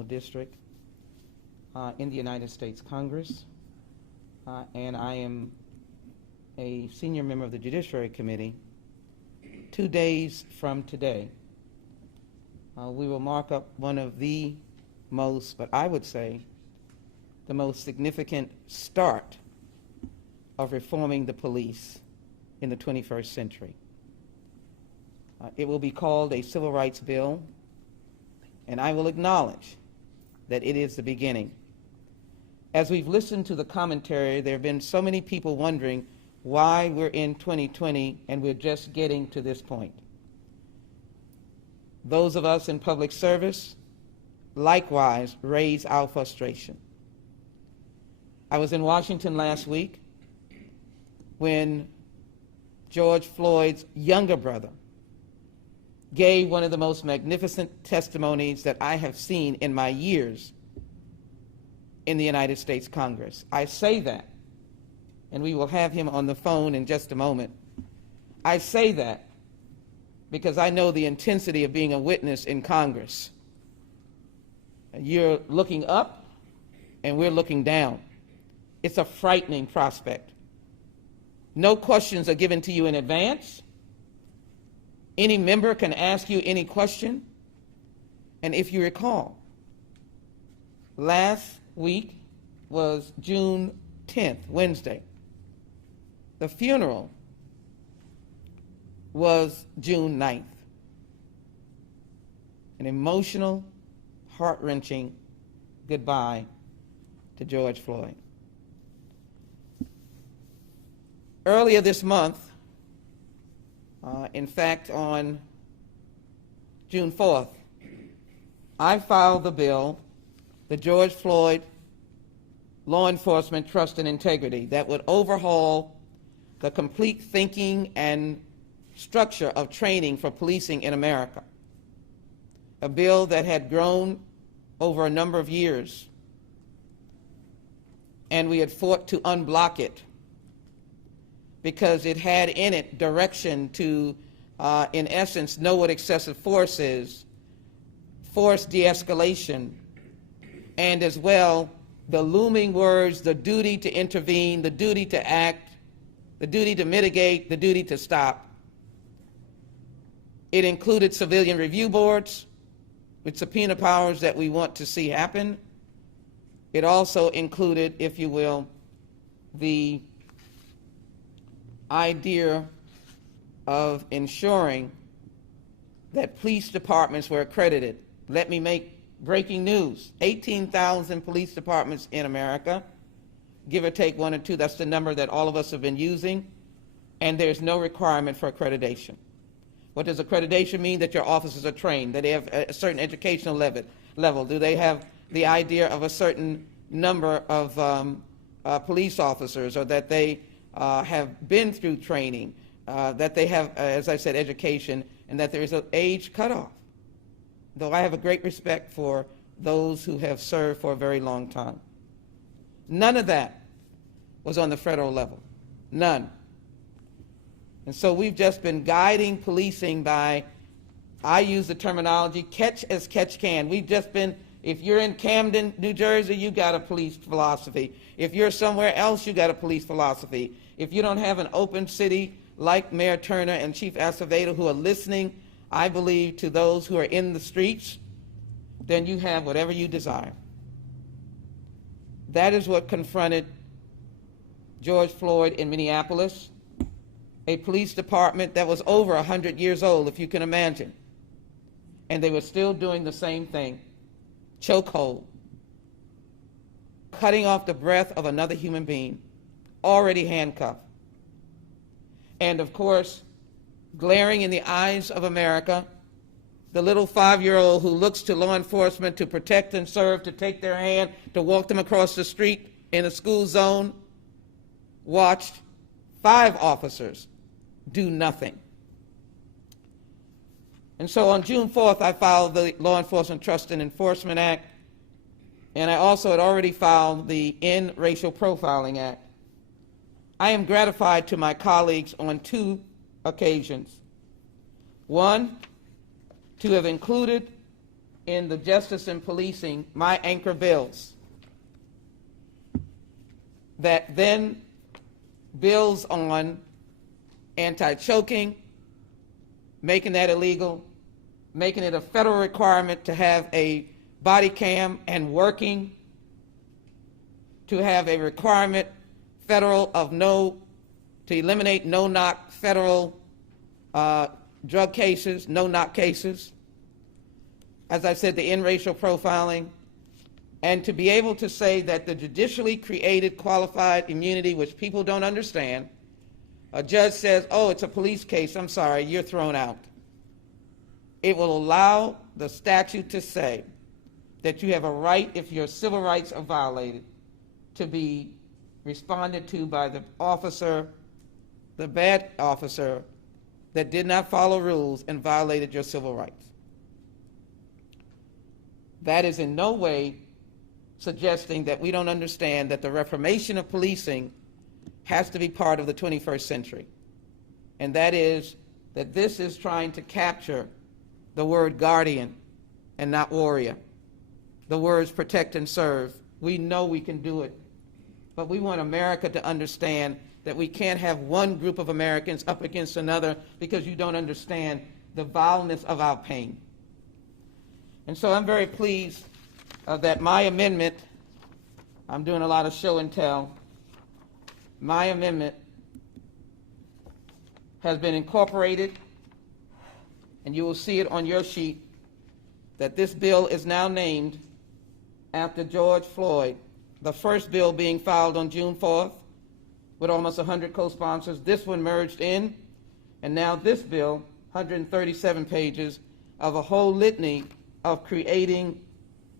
District in the United States Congress, and I am a senior member of the Judiciary Committee. 2 days from today, we will mark up one of the most, but I would say, the most significant start of reforming the police in the 21st century. It will be called a Civil Rights Bill, and I will acknowledge that it is the beginning. As we've listened to the commentary, there have been so many people wondering why we're in 2020 and we're just getting to this point. Those of us in public service likewise raise our frustration. I was in Washington last week when George Floyd's younger brother gave one of the most magnificent testimonies that I have seen in my years in the United States Congress. I say that, and we will have him on the phone in just a moment. I say that because I know the intensity of being a witness in Congress. You're looking up, and we're looking down. It's a frightening prospect. No questions are given to you in advance. Any member can ask you any question. And if you recall, last week was June 10th, Wednesday. The funeral was June 9th. An emotional, heart-wrenching goodbye to George Floyd. Earlier this month, in fact on June 4th, I filed the bill, the George Floyd Law Enforcement Trust and Integrity, that would overhaul the complete thinking and structure of training for policing in America. A bill that had grown over a number of years, and we had fought to unblock it because it had in it direction to, in essence, know what excessive force is, force de-escalation, and as well the looming words, the duty to intervene, the duty to act, the duty to mitigate, the duty to stop. It included civilian review boards with subpoena powers that we want to see happen. It also included, if you will, the idea of ensuring that police departments were accredited. Let me make breaking news. 18,000 police departments in America, give or take one or two. That's the number that all of us have been using, and there's no requirement for accreditation. What does accreditation mean? That your officers are trained, that they have a certain educational level. Do they have the idea of a certain number of police officers, or that they have been through training, that they have, as I said, education, and that there is an age cutoff. Though I have a great respect for those who have served for a very long time. None of that was on the federal level. None. And so we've just been guiding policing by, I use the terminology, catch as catch can. We've just been, if you're in Camden, New Jersey, you got a police philosophy. If you're somewhere else, you got a police philosophy. If you don't have an open city like Mayor Turner and Chief Acevedo who are listening, I believe, to those who are in the streets, then you have whatever you desire. That is what confronted George Floyd in Minneapolis, a police department that was over 100 years old, if you can imagine. And they were still doing the same thing, chokehold, cutting off the breath of another human being, already handcuffed. And of course, glaring in the eyes of America, the little 5-year-old who looks to law enforcement to protect and serve, to take their hand, to walk them across the street in a school zone, watched 5 officers do nothing. And so on June 4th, I filed the Law Enforcement Trust and Enforcement Act, and I also had already filed the End Racial Profiling Act. I am gratified to my colleagues on 2 occasions. One, to have included in the justice and policing, my anchor bills, that then builds on anti-choking, making that illegal, making it a federal requirement to have a body cam, and working to have a requirement federal of to eliminate no-knock federal drug cases, no-knock cases. As I said, the end racial profiling, and to be able to say that the judicially created qualified immunity, which people don't understand, a judge says, oh, it's a police case, I'm sorry, you're thrown out. It will allow the statute to say that you have a right, if your civil rights are violated, to be responded to by the officer, the bad officer that did not follow rules and violated your civil rights. That is in no way suggesting that we don't understand that the reformation of policing has to be part of the 21st century. And that is that this is trying to capture the word guardian and not warrior, the words protect and serve. We know we can do it, but we want America to understand that we can't have one group of Americans up against another because you don't understand the vileness of our pain. And so I'm very pleased that my amendment, I'm doing a lot of show and tell, my amendment has been incorporated, and you will see it on your sheet, that this bill is now named after George Floyd, the first bill being filed on June 4th with almost 100 co-sponsors. This one merged in, and now this bill, 137 pages of a whole litany of creating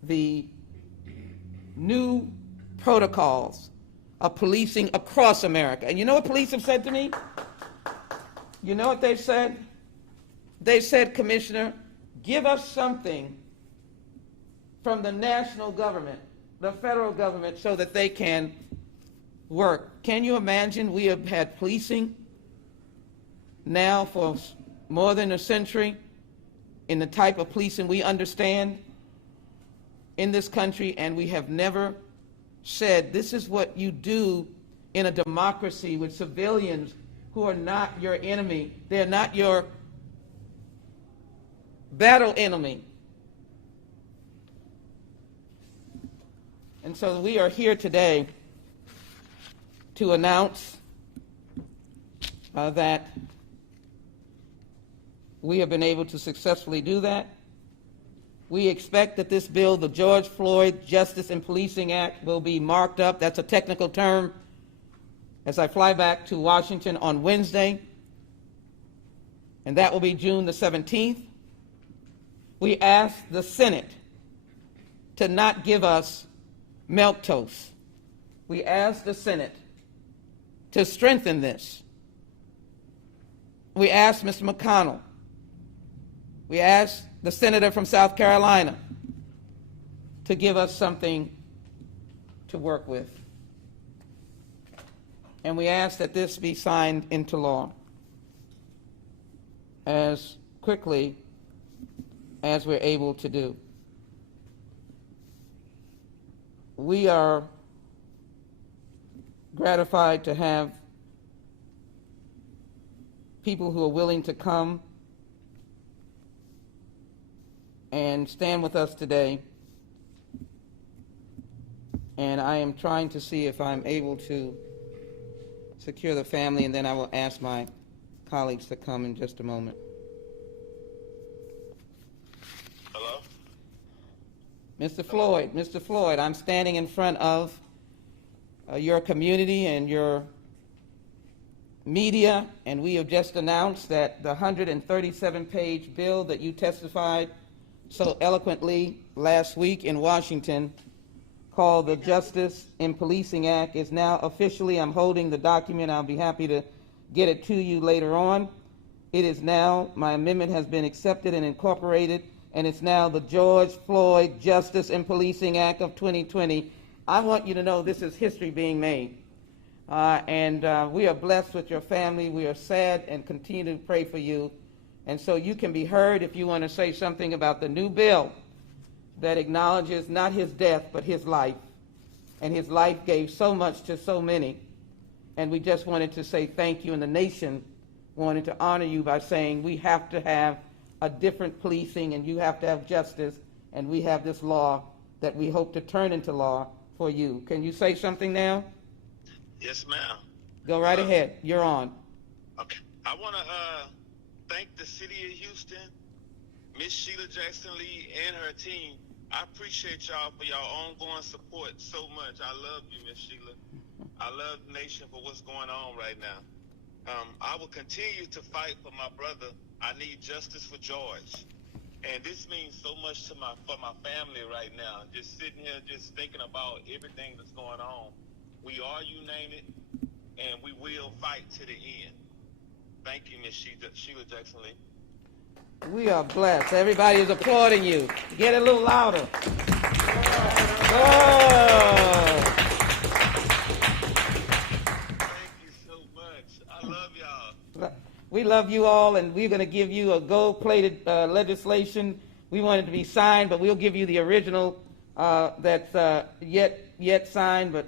the new protocols of policing across America. And you know what police have said to me? You know what they've said? They said, Commissioner, give us something from the national government, the federal government, so that they can work. Can you imagine? We have had policing now for more than a century in the type of policing we understand in this country, and we have never said this is what you do in a democracy with civilians who are not your enemy. They're not your battle enemy. And so we are here today to announce that we have been able to successfully do that. We expect that this bill, the George Floyd Justice and Policing Act, will be marked up. That's a technical term. As I fly back to Washington on Wednesday, and that will be June the 17th. We ask the Senate to not give us milquetoast. We ask the Senate to strengthen this. We ask Mr. McConnell. We ask the senator from South Carolina to give us something to work with. And we ask that this be signed into law as quickly as we're able to do. We are gratified to have people who are willing to come and stand with us today. And I am trying to see if I'm able to secure the family, and then I will ask my colleagues to come in just a moment. Hello? Mr. Floyd, I'm standing in front of your community and your media, and we have just announced that the 137-page bill that you testified so eloquently last week in Washington, called the Justice in Policing Act, is now officially, I'm holding the document, I'll be happy to get it to you later on. It is now, my amendment has been accepted and incorporated, and it's now the George Floyd Justice in Policing Act of 2020. I want you to know this is history being made. We are blessed with your family. We are sad and continue to pray for you. And so you can be heard if you want to say something about the new bill that acknowledges not his death, but his life. And his life gave so much to so many. And we just wanted to say thank you, and the nation wanted to honor you by saying we have to have a different policing, and you have to have justice, and we have this law that we hope to turn into law for you. Can you say something now? Yes, ma'am. Go right ahead. You're on. Okay. I want to thank the city of Houston, Miss Sheila Jackson Lee, and her team. I appreciate y'all for y'all ongoing support so much. I love you, Miss Sheila. I love the nation for what's going on right now. I will continue to fight for my brother. I need justice for George. And this means so much to my family right now. Just sitting here, just thinking about everything that's going on. We are united, and we will fight to the end. Thank you, Miss Sheila Jackson Lee. We are blessed. Everybody is applauding you. Get it a little louder. Oh. Thank you so much. I love y'all. We love you all, and we're going to give you a gold-plated legislation. We want it to be signed, but we'll give you the original that's yet signed. But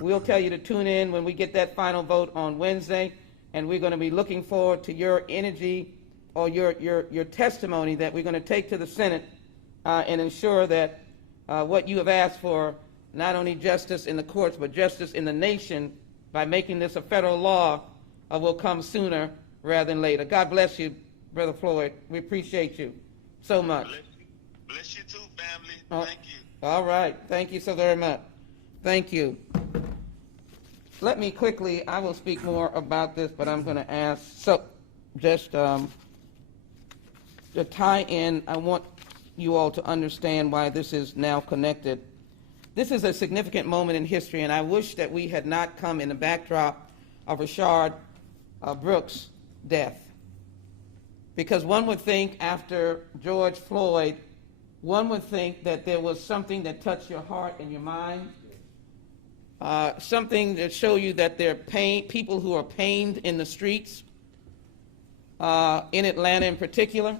we'll tell you to tune in when we get that final vote on Wednesday, and we're going to be looking forward to your energy or your testimony that we're going to take to the Senate and ensure that what you have asked for, not only justice in the courts, but justice in the nation by making this a federal law, will come sooner rather than later. God bless you, Brother Floyd. We appreciate you so much. Bless you too, family. Thank you. All right. Thank you so very much. Thank you. Let me quickly, I will speak more about this, but I'm going to ask, so just to tie in, I want you all to understand why this is now connected. This is a significant moment in history, and I wish that we had not come in the backdrop of Rayshard Brooks' death. Because one would think after George Floyd, one would think that there was something that touched your heart and your mind, something that showed you that there are people who are pained in the streets, in Atlanta in particular.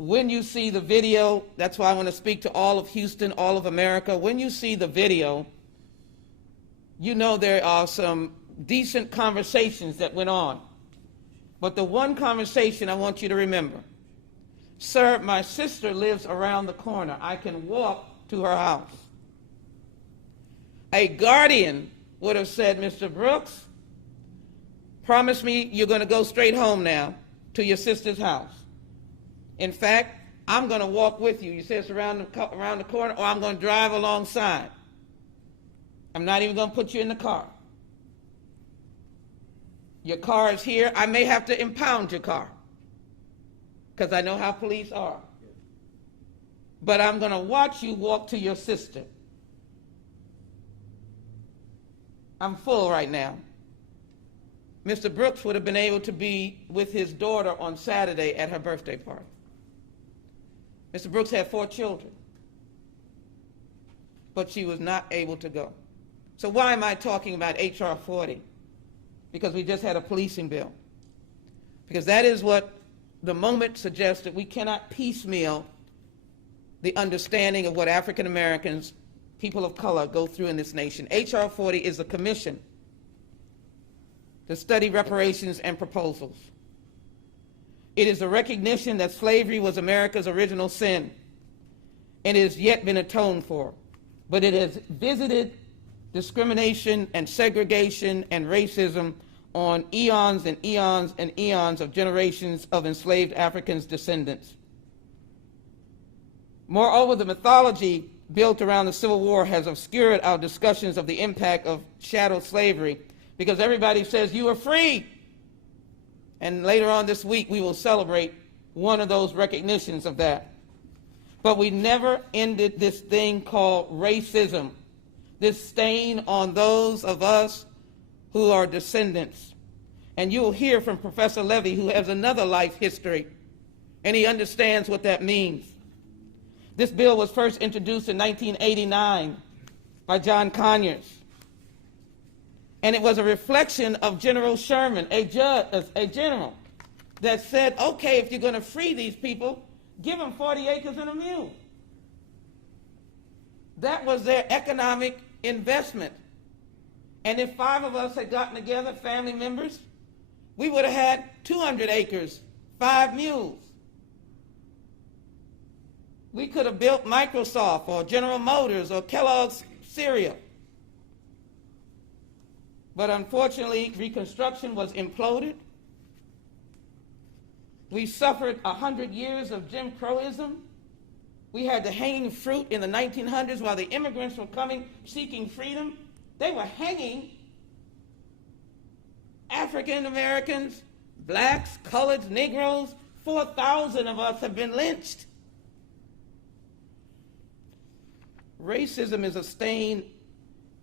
When you see the video, that's why I want to speak to all of Houston, all of America. When you see the video, you know there are some decent conversations that went on. But the one conversation I want you to remember, sir, my sister lives around the corner. I can walk to her house. A guardian would have said, Mr. Brooks, promise me you're going to go straight home now to your sister's house. In fact, I'm going to walk with you. You say it's around the corner, or I'm going to drive alongside. I'm not even going to put you in the car. Your car is here. I may have to impound your car because I know how police are. But I'm going to watch you walk to your sister. I'm full right now. Mr. Brooks would have been able to be with his daughter on Saturday at her birthday party. Mr. Brooks had 4 children, but she was not able to go. So why am I talking about H.R. 40? Because we just had a policing bill. Because that is what the moment suggests, that we cannot piecemeal the understanding of what African Americans, people of color, go through in this nation. H.R. 40 is a commission to study reparations and proposals. It is a recognition that slavery was America's original sin, and it has yet been atoned for. But it has visited discrimination and segregation and racism on eons and eons and eons of generations of enslaved Africans' descendants. Moreover, the mythology built around the Civil War has obscured our discussions of the impact of chattel slavery, because everybody says you are free. And later on this week, we will celebrate one of those recognitions of that. But we never ended this thing called racism, this stain on those of us who are descendants. And you'll hear from Professor Levy, who has another life history, and he understands what that means. This bill was first introduced in 1989 by John Conyers. And it was a reflection of General Sherman, a general, that said, okay, if you're going to free these people, Give them 40 acres and a mule. That was their economic investment. And if 5 of us had gotten together, family members, we would have had 200 acres, 5 mules. We could have built Microsoft or General Motors or Kellogg's cereal. But unfortunately, Reconstruction was imploded. We suffered 100 years of Jim Crowism. We had the hanging fruit in the 1900s while the immigrants were coming seeking freedom. They were hanging African Americans, blacks, coloreds, Negroes. 4,000 of us have been lynched. Racism is a stain,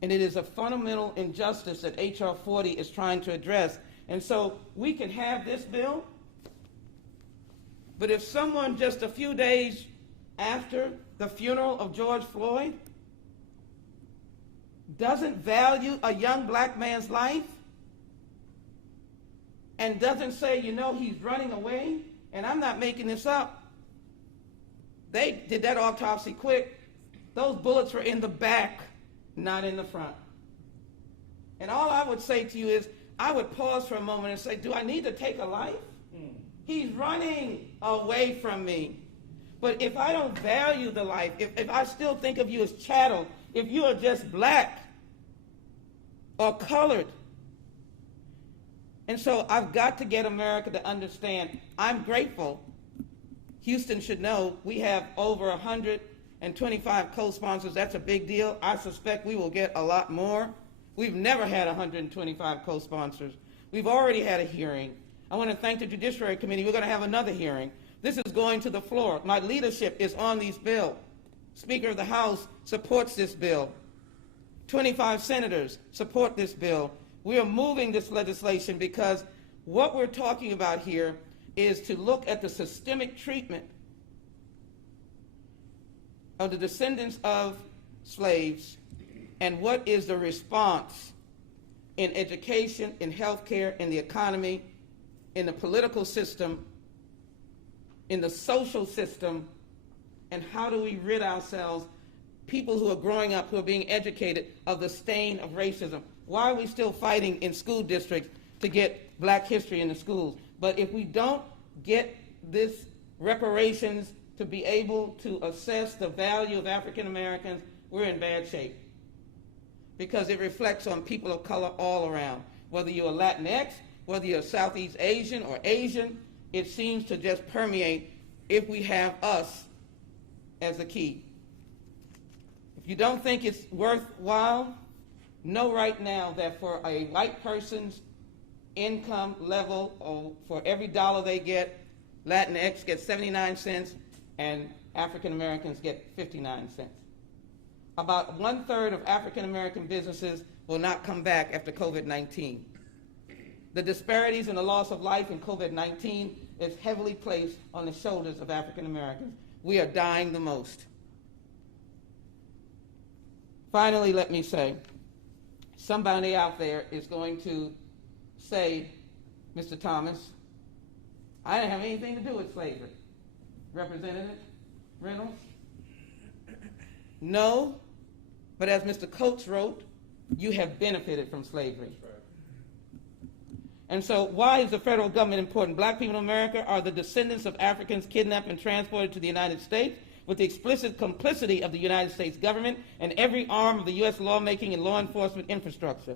and it is a fundamental injustice that H.R. 40 is trying to address. And so we can have this bill, but if someone just a few days after the funeral of George Floyd doesn't value a young black man's life and doesn't say, you know, he's running away, and I'm not making this up. They did that autopsy quick. Those bullets were in the back, not in the front. And all I would say to you is, I would pause for a moment and say, do I need to take a life? He's running away from me. But if I don't value the life, if I still think of you as chattel, if you are just black or colored, and so I've got to get America to understand, I'm grateful. Houston should know we have over 125 co-sponsors. That's a big deal. I suspect we will get a lot more. We've never had 125 co-sponsors. We've already had a hearing. I want to thank the Judiciary Committee. We're going to have another hearing. This is going to the floor. My leadership is on these bills. Speaker of the House supports this bill. 25 senators support this bill. We are moving this legislation because what we're talking about here is to look at the systemic treatment of the descendants of slaves and what is the response in education, in healthcare, in the economy, in the political system, in the social system, and how do we rid ourselves, people who are growing up, who are being educated, of the stain of racism. Why are we still fighting in school districts to get black history in the schools? But if we don't get this reparations to be able to assess the value of African Americans, we're in bad shape. Because it reflects on people of color all around. Whether you're a Latinx, whether you're Southeast Asian or Asian, it seems to just permeate if we have us as the key. If you don't think it's worthwhile, know right now that for a white person's income level, or for every dollar they get, Latinx gets 79 cents and African Americans get 59 cents. About 1/3 of African American businesses will not come back after COVID-19. The disparities and the loss of life in COVID-19 is heavily placed on the shoulders of African Americans. We are dying the most. Finally, let me say, somebody out there is going to say, Mr. Thomas, I didn't have anything to do with slavery. Representative Reynolds? No, but as Mr. Coates wrote, you have benefited from slavery. That's right. And so why is the federal government important? Black people in America are the descendants of Africans kidnapped and transported to the United States with the explicit complicity of the United States government and every arm of the U.S. lawmaking and law enforcement infrastructure.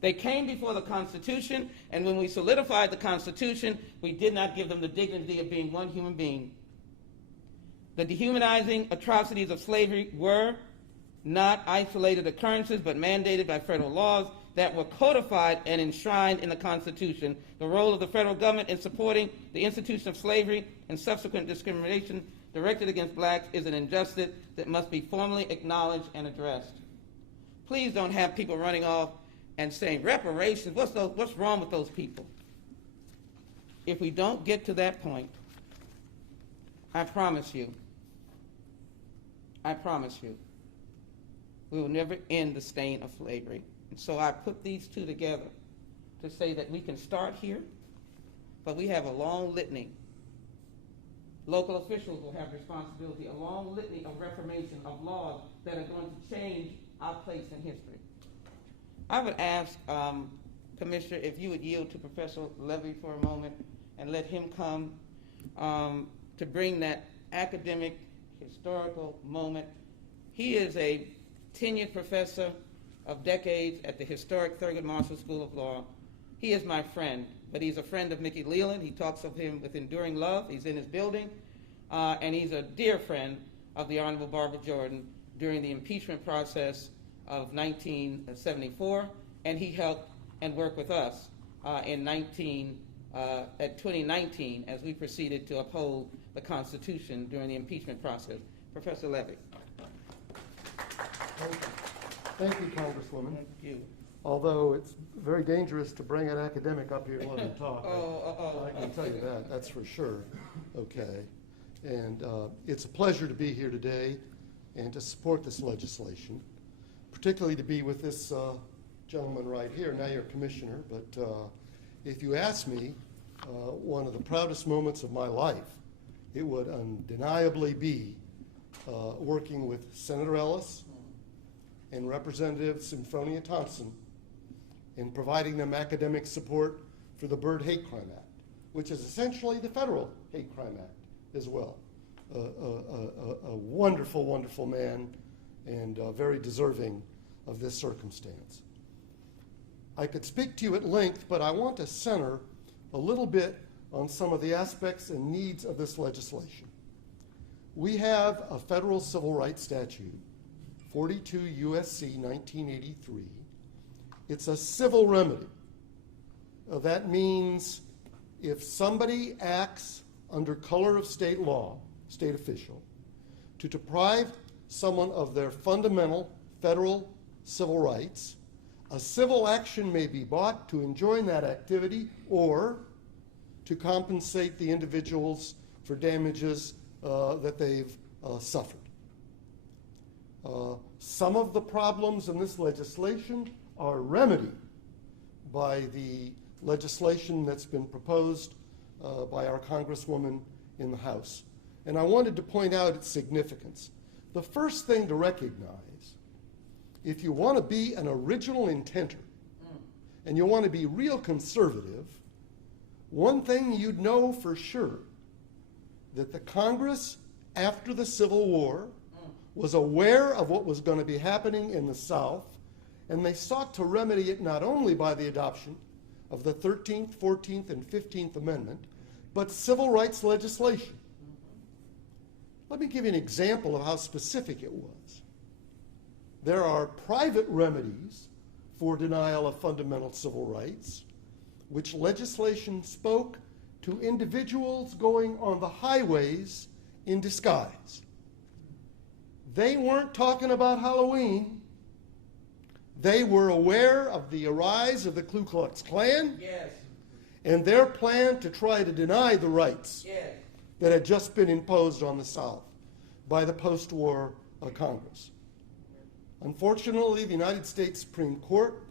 They came before the Constitution, and when we solidified the Constitution, we did not give them the dignity of being one human being. The dehumanizing atrocities of slavery were not isolated occurrences, but mandated by federal laws that were codified and enshrined in the Constitution. The role of the federal government in supporting the institution of slavery and subsequent discrimination directed against blacks is an injustice that must be formally acknowledged and addressed. Please don't have people running off and saying, reparations, what's wrong with those people? If we don't get to that point, I promise you, we will never end the stain of slavery. And so I put these two together to say that we can start here, but we have a long litany Local officials will have responsibility, a long litany of reformation of laws that are going to change our place in history. I would ask, Commissioner, if you would yield to Professor Levy for a moment and let him come to bring that academic, historical moment. He is a tenured professor of decades at the historic Thurgood Marshall School of Law. He is my friend, but he's a friend of Mickey Leland. He talks of him with enduring love. He's in his building, and he's a dear friend of the Honorable Barbara Jordan during the impeachment process of 1974, and he helped and worked with us in 2019 as we proceeded to uphold the Constitution during the impeachment process. Professor Levy. Thank you, Congresswoman. Thank you. Although it's very dangerous to bring an academic up here and let him talk. I can tell you that, that's for sure. Okay. And it's a pleasure to be here today and to support this legislation, particularly to be with this gentleman right here. Now you're a commissioner, but if you ask me, one of the proudest moments of my life, it would undeniably be working with Senator Ellis and Representative Symphonia Thompson in providing them academic support for the Byrd Hate Crime Act, which is essentially the federal hate crime act as well. A wonderful, wonderful man and very deserving of this circumstance. I could speak to you at length, but I want to center a little bit on some of the aspects and needs of this legislation. We have a federal civil rights statute, 42 U.S.C. 1983. It's a civil remedy. That means if somebody acts under color of state law, state official, to deprive someone of their fundamental federal civil rights, a civil action may be brought to enjoin that activity or to compensate the individuals for damages that they've suffered. Some of the problems in this legislation are remedied by the legislation that's been proposed by our Congresswoman in the House. And I wanted to point out its significance. The first thing to recognize, if you want to be an original intenter and you want to be real conservative, one thing you'd know for sure, that the Congress after the Civil War was aware of what was going to be happening in the South, and they sought to remedy it not only by the adoption of the 13th, 14th, and 15th Amendment, but civil rights legislation. Let me give you an example of how specific it was. There are private remedies for denial of fundamental civil rights, which legislation spoke to individuals going on the highways in disguise. They weren't talking about Halloween. They were aware of the rise of the Ku Klux Klan and their plan to try to deny the rights that had just been imposed on the South by the post-war Congress. Unfortunately, the United States Supreme Court,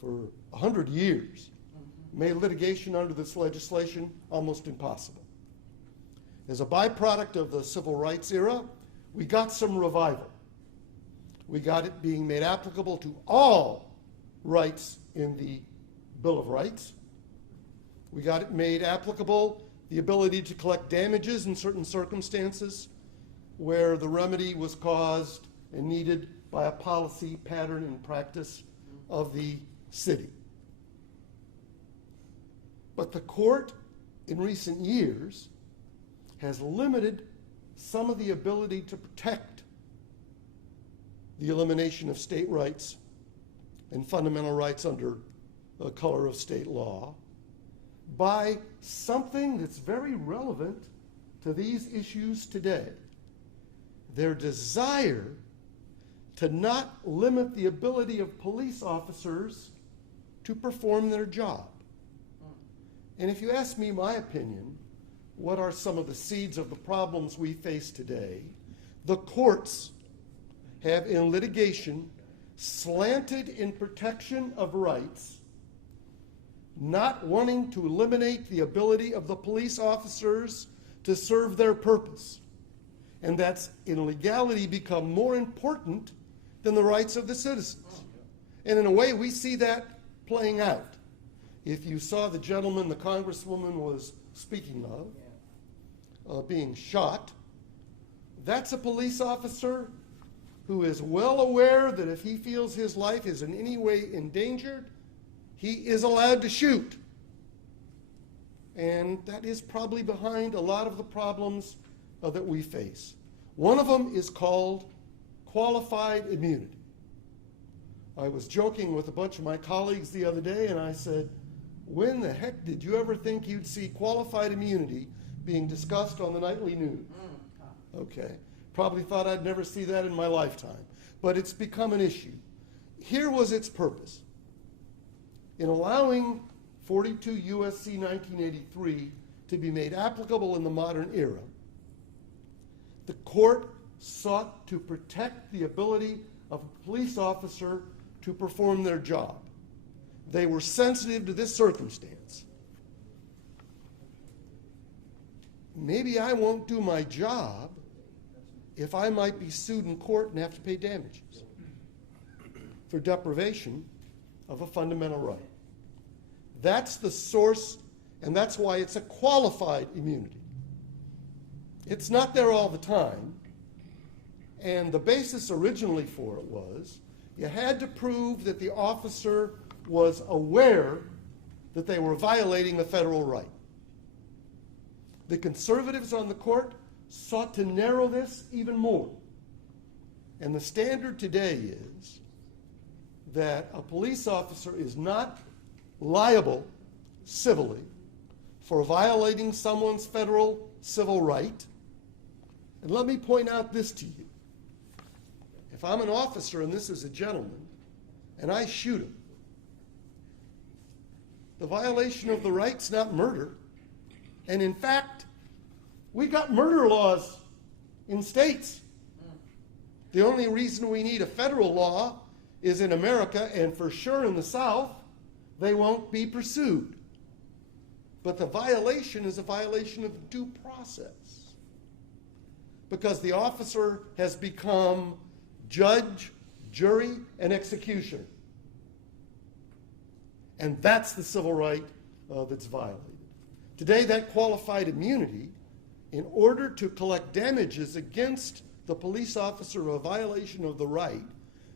for 100 years, made litigation under this legislation almost impossible. As a byproduct of the civil rights era, we got some revival. We got it being made applicable to all rights in the Bill of Rights. We got it made applicable, the ability to collect damages in certain circumstances where the remedy was caused and needed by a policy, pattern, and practice of the city. But the court, in recent years, has limited some of the ability to protect the elimination of state rights and fundamental rights under the color of state law by something that's very relevant to these issues today. Their desire to not limit the ability of police officers to perform their job. And if you ask me my opinion, what are some of the seeds of the problems we face today? The courts have in litigation slanted in protection of rights, not wanting to eliminate the ability of the police officers to serve their purpose. And that's in legality become more important than the rights of the citizens. And in a way, we see that playing out. If you saw the gentleman the Congresswoman was speaking of, being shot, that's a police officer who is well aware that if he feels his life is in any way endangered, he is allowed to shoot. And that is probably behind a lot of the problems that we face. One of them is called qualified immunity. I was joking with a bunch of my colleagues the other day, and I said, when the heck did you ever think you'd see qualified immunity being discussed on the nightly news? Okay. Probably thought I'd never see that in my lifetime. But it's become an issue. Here was its purpose. In allowing 42 U.S.C. 1983 to be made applicable in the modern era, the court sought to protect the ability of a police officer to perform their job. They were sensitive to this circumstance. Maybe I won't do my job if I might be sued in court and have to pay damages for deprivation of a fundamental right. That's the source, and that's why it's a qualified immunity. It's not there all the time, and the basis originally for it was you had to prove that the officer was aware that they were violating a federal right. The conservatives on the court sought to narrow this even more. And the standard today is that a police officer is not liable civilly for violating someone's federal civil right. And let me point out this to you. If I'm an officer and this is a gentleman, and I shoot him, the violation of the right's not murder. And in fact, we got murder laws in states. The only reason we need a federal law is in America, and for sure in the South, they won't be pursued. But the violation is a violation of due process, because the officer has become judge, jury, and executioner. And that's the civil right that's violated. Today, that qualified immunity, in order to collect damages against the police officer of a violation of the right,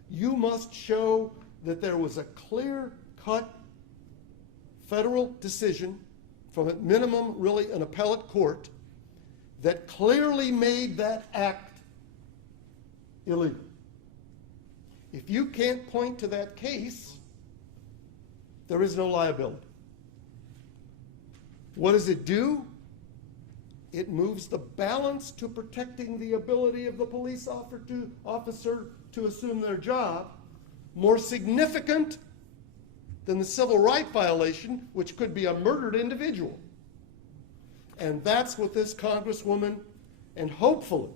you must show that there was a clear-cut federal decision from at minimum really an appellate court that clearly made that act illegal. If you can't point to that case, there is no liability. What does it do? It moves the balance to protecting the ability of the police officer to assume their job more significant than the civil right violation, which could be a murdered individual. And that's what this Congresswoman and hopefully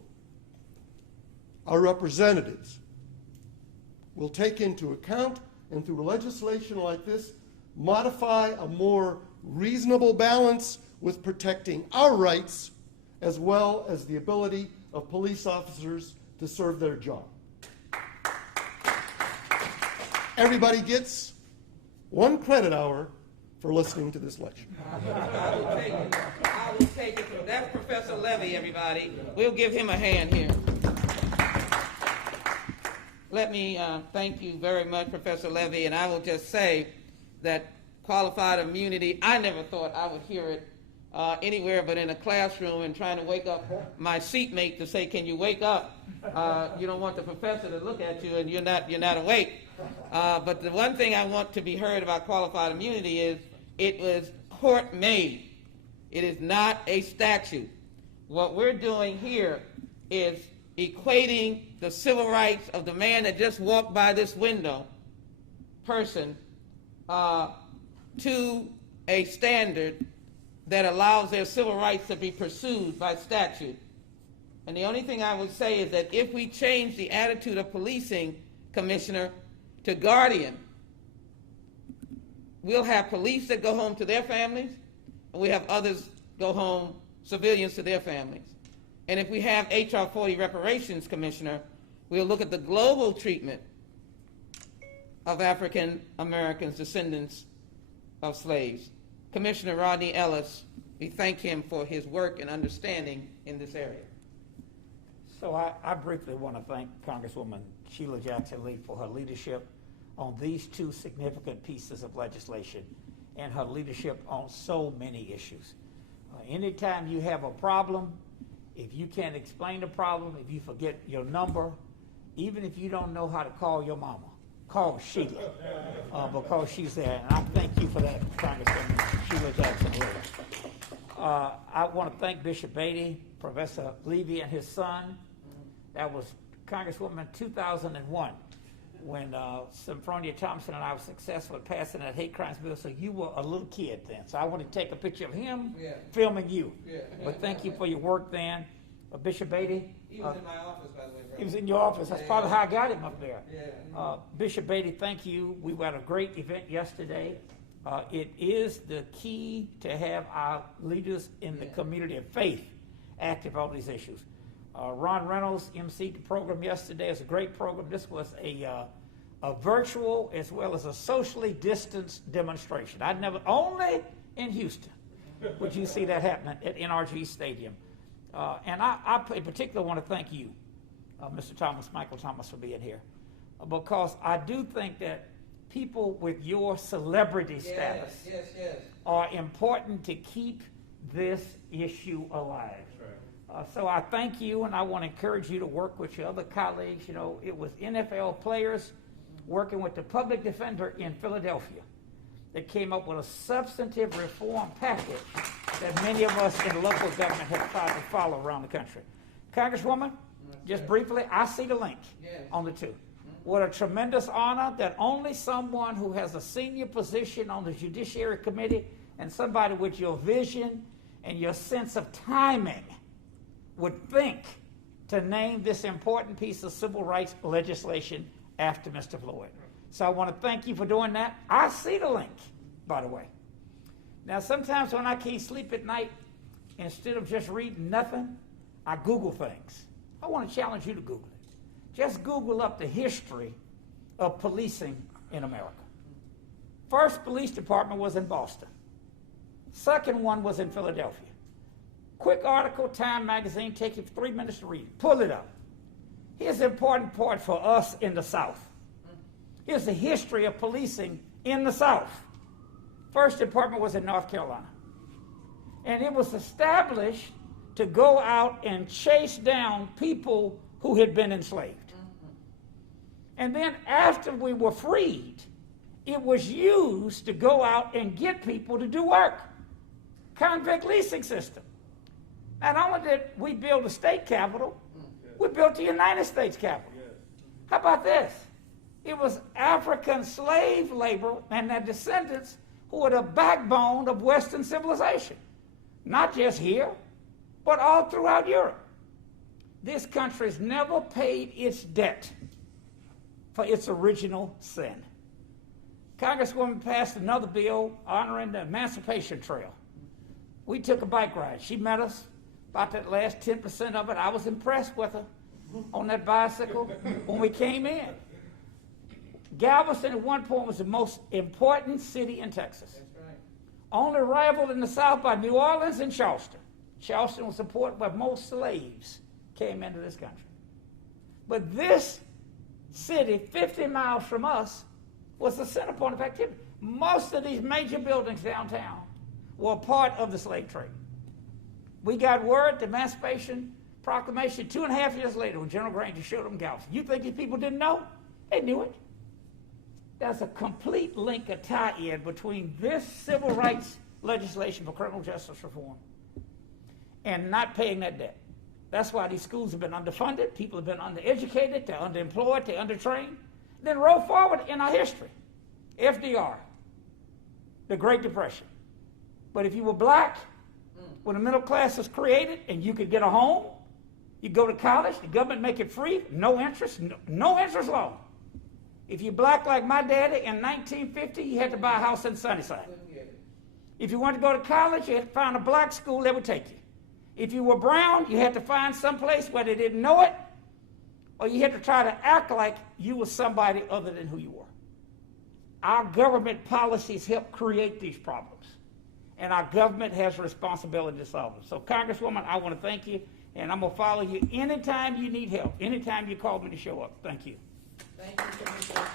our representatives will take into account, and through legislation like this, modify a more reasonable balance with protecting our rights as well as the ability of police officers to serve their job. Everybody gets 1 credit hour for listening to this lecture. I will take it. That's Professor Levy, everybody. We'll give him a hand here. Let me thank you very much, Professor Levy, and I will just say that qualified immunity, I never thought I would hear it anywhere but in a classroom and trying to wake up my seatmate to say, can you wake up? You don't want the professor to look at you and you're not awake. But the one thing I want to be heard about qualified immunity is it was court-made. It is not a statute. What we're doing here is equating the civil rights of the man that just walked by this window person to a standard that allows their civil rights to be pursued by statute. And the only thing I would say is that if we change the attitude of policing, Commissioner, to guardian, we'll have police that go home to their families, and we have others go home civilians to their families. And if we have H.R. 40 Reparations, Commissioner, we'll look at the global treatment of African Americans, descendants of slaves. Commissioner Rodney Ellis, we thank him for his work and understanding in this area. So I briefly want to thank Congresswoman Sheila Jackson Lee for her leadership on these two significant pieces of legislation and her leadership on so many issues. Anytime you have a problem, if you can't explain the problem, if you forget your number, even if you don't know how to call your mama, call Sheila, because she's there. And I thank you for that, Congresswoman Sheila Jackson Lee. I want to thank Bishop Beatty, Professor Levy, and his son. That was Congresswoman 2001 when Sempronia Thompson and I were successful at passing that hate crimes bill. So you were a little kid then. So I want to take a picture of him filming you. Yeah. But thank you for your work then. Bishop Beatty. He was in my office, by the way, bro. He was in your office. That's probably how I got him up there. Yeah. Bishop Beatty, thank you. We had a great event yesterday. It is the key to have our leaders in the community of faith active on these issues. Ron Reynolds emceed the program yesterday. It's a great program. This was a virtual as well as a socially distanced demonstration. Only in Houston would you see that happening at NRG Stadium. And I in particular want to thank you, Mr. Thomas, Michael Thomas, for being here, because I do think that people with your celebrity status are important to keep this issue alive. So I thank you, and I want to encourage you to work with your other colleagues. You know, it was NFL players working with the public defender in Philadelphia that came up with a substantive reform package that many of us in local government have tried to follow around the country. Congresswoman, just briefly, I see the link on the two. What a tremendous honor that only someone who has a senior position on the Judiciary Committee and somebody with your vision and your sense of timing would think to name this important piece of civil rights legislation after Mr. Floyd. So I want to thank you for doing that. I see the link, by the way. Now, sometimes when I can't sleep at night, instead of just reading nothing, I Google things. I want to challenge you to Google it. Just Google up the history of policing in America. First police department was in Boston. Second one was in Philadelphia. Quick article, Time magazine, take you 3 minutes to read it. Pull it up. Here's the important part for us in the South. Here's the history of policing in the South. First department was in North Carolina. And it was established to go out and chase down people who had been enslaved. And then after we were freed, it was used to go out and get people to do work. Convict leasing system. Not only did we build the state capitol, we built the United States Capitol. How about this? It was African slave labor and their descendants who were the backbone of Western civilization. Not just here, but all throughout Europe. This country's never paid its debt for its original sin. Congresswoman passed another bill honoring the Emancipation Trail. We took a bike ride. She met us. About that last 10% of it, I was impressed with her on that bicycle when we came in. Galveston at one point was the most important city in Texas. That's right. Only rivaled in the South by New Orleans and Charleston. Charleston was supported by most slaves came into this country. But this city, 50 miles from us, was the center point of activity. Most of these major buildings downtown were part of the slave trade. We got word, the Emancipation Proclamation, 2.5 years later when General Granger showed them Galveston. You think these people didn't know? They knew it. There's a complete link, a tie-in between this civil rights legislation for criminal justice reform and not paying that debt. That's why these schools have been underfunded, people have been undereducated, they're underemployed, they're undertrained. Then roll forward in our history. FDR, the Great Depression. But if you were black, when the middle class was created and you could get a home, you go to college, the government make it free, no interest, no interest loan. If you're black like my daddy in 1950, you had to buy a house in Sunnyside. If you wanted to go to college, you had to find a black school that would take you. If you were brown, you had to find some place where they didn't know it, or you had to try to act like you were somebody other than who you were. Our government policies help create these problems, and our government has a responsibility to solve them. So, Congresswoman, I want to thank you, and I'm going to follow you anytime you need help, anytime you call me to show up. Thank you. Thank you, Commissioner.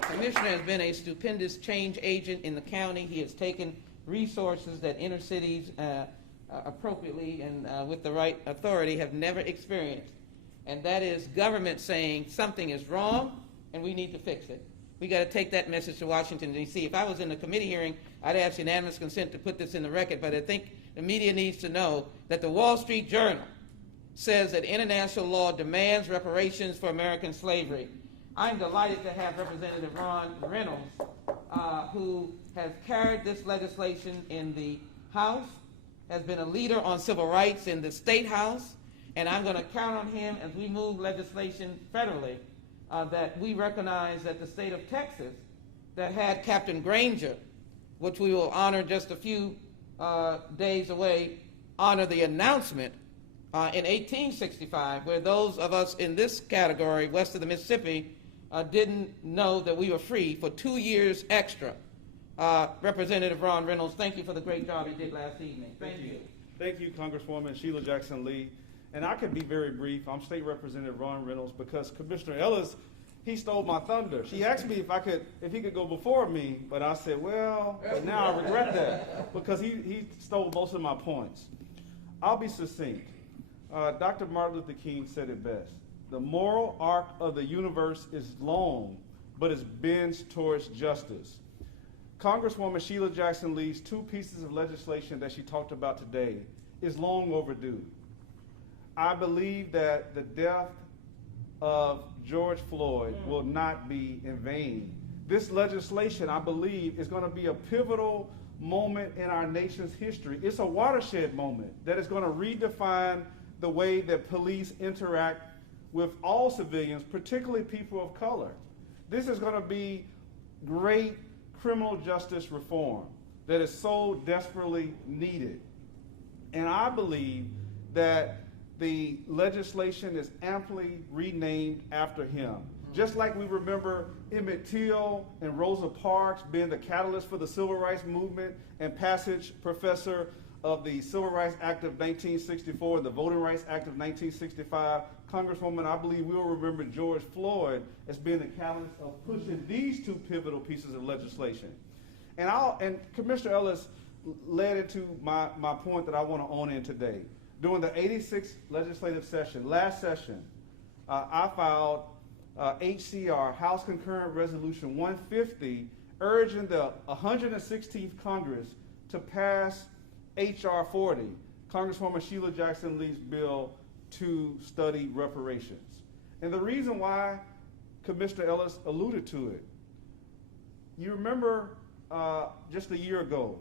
Commissioner has been a stupendous change agent in the county. He has taken resources that inner cities appropriately and with the right authority have never experienced. And that is government saying something is wrong and we need to fix it. We got to take that message to Washington, D.C. If I was in the committee hearing, I'd ask unanimous consent to put this in the record, but I think the media needs to know that the Wall Street Journal says that international law demands reparations for American slavery. I'm delighted to have Representative Ron Reynolds, who has carried this legislation in the House, has been a leader on civil rights in the State House, and I'm going to count on him as we move legislation federally that we recognize that the state of Texas that had Captain Granger, which we will honor just a few days away, honor the announcement in 1865, where those of us in this category west of the Mississippi didn't know that we were free for 2 years extra. Representative Ron Reynolds, thank you for the great job you did last evening. Thank you. Thank you, Congresswoman Sheila Jackson Lee. And I can be very brief. I'm State Representative Ron Reynolds because Commissioner Ellis, he stole my thunder. She asked me if he could go before me, but I said, well, but now I regret that because he stole most of my points. I'll be succinct. Dr. Martin Luther King said it best. The moral arc of the universe is long, but it bends towards justice. Congresswoman Sheila Jackson Lee's 2 pieces of legislation that she talked about today is long overdue. I believe that the death of George Floyd will not be in vain. This legislation, I believe, is going to be a pivotal moment in our nation's history. It's a watershed moment that is going to redefine the way that police interact with all civilians, particularly people of color. This is going to be great criminal justice reform that is so desperately needed. And I believe that the legislation is amply renamed after him. Just like we remember Emmett Till and Rosa Parks being the catalyst for the Civil Rights Movement and Passage Professor of the Civil Rights Act of 1964 and the Voting Rights Act of 1965, Congresswoman, I believe we will remember George Floyd as being the catalyst of pushing these 2 pivotal pieces of legislation. And Commissioner Ellis led into my point that I want to own in today. During the 86th legislative session, last session, I filed HCR, House Concurrent Resolution 150, urging the 116th Congress to pass H.R. 40, Congresswoman Sheila Jackson Lee's bill to study reparations. And the reason why Commissioner Ellis alluded to it, you remember just a year ago,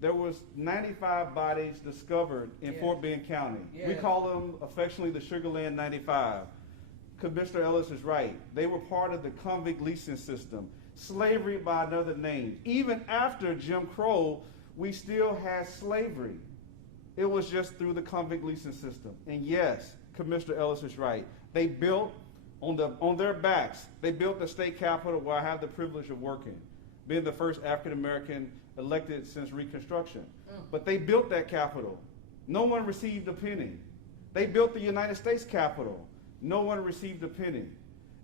there was 95 bodies discovered in Fort Bend County. We call them affectionately the Sugar Land 95. Commissioner Ellis is right. They were part of the convict leasing system, slavery by another name. Even after Jim Crow, we still had slavery. It was just through the convict leasing system. And yes, Commissioner Ellis is right. They built on their backs. They built the state capitol where I have the privilege of working, being the first African American elected since Reconstruction. But they built that capitol. No one received a penny. They built the United States Capitol. No one received a penny.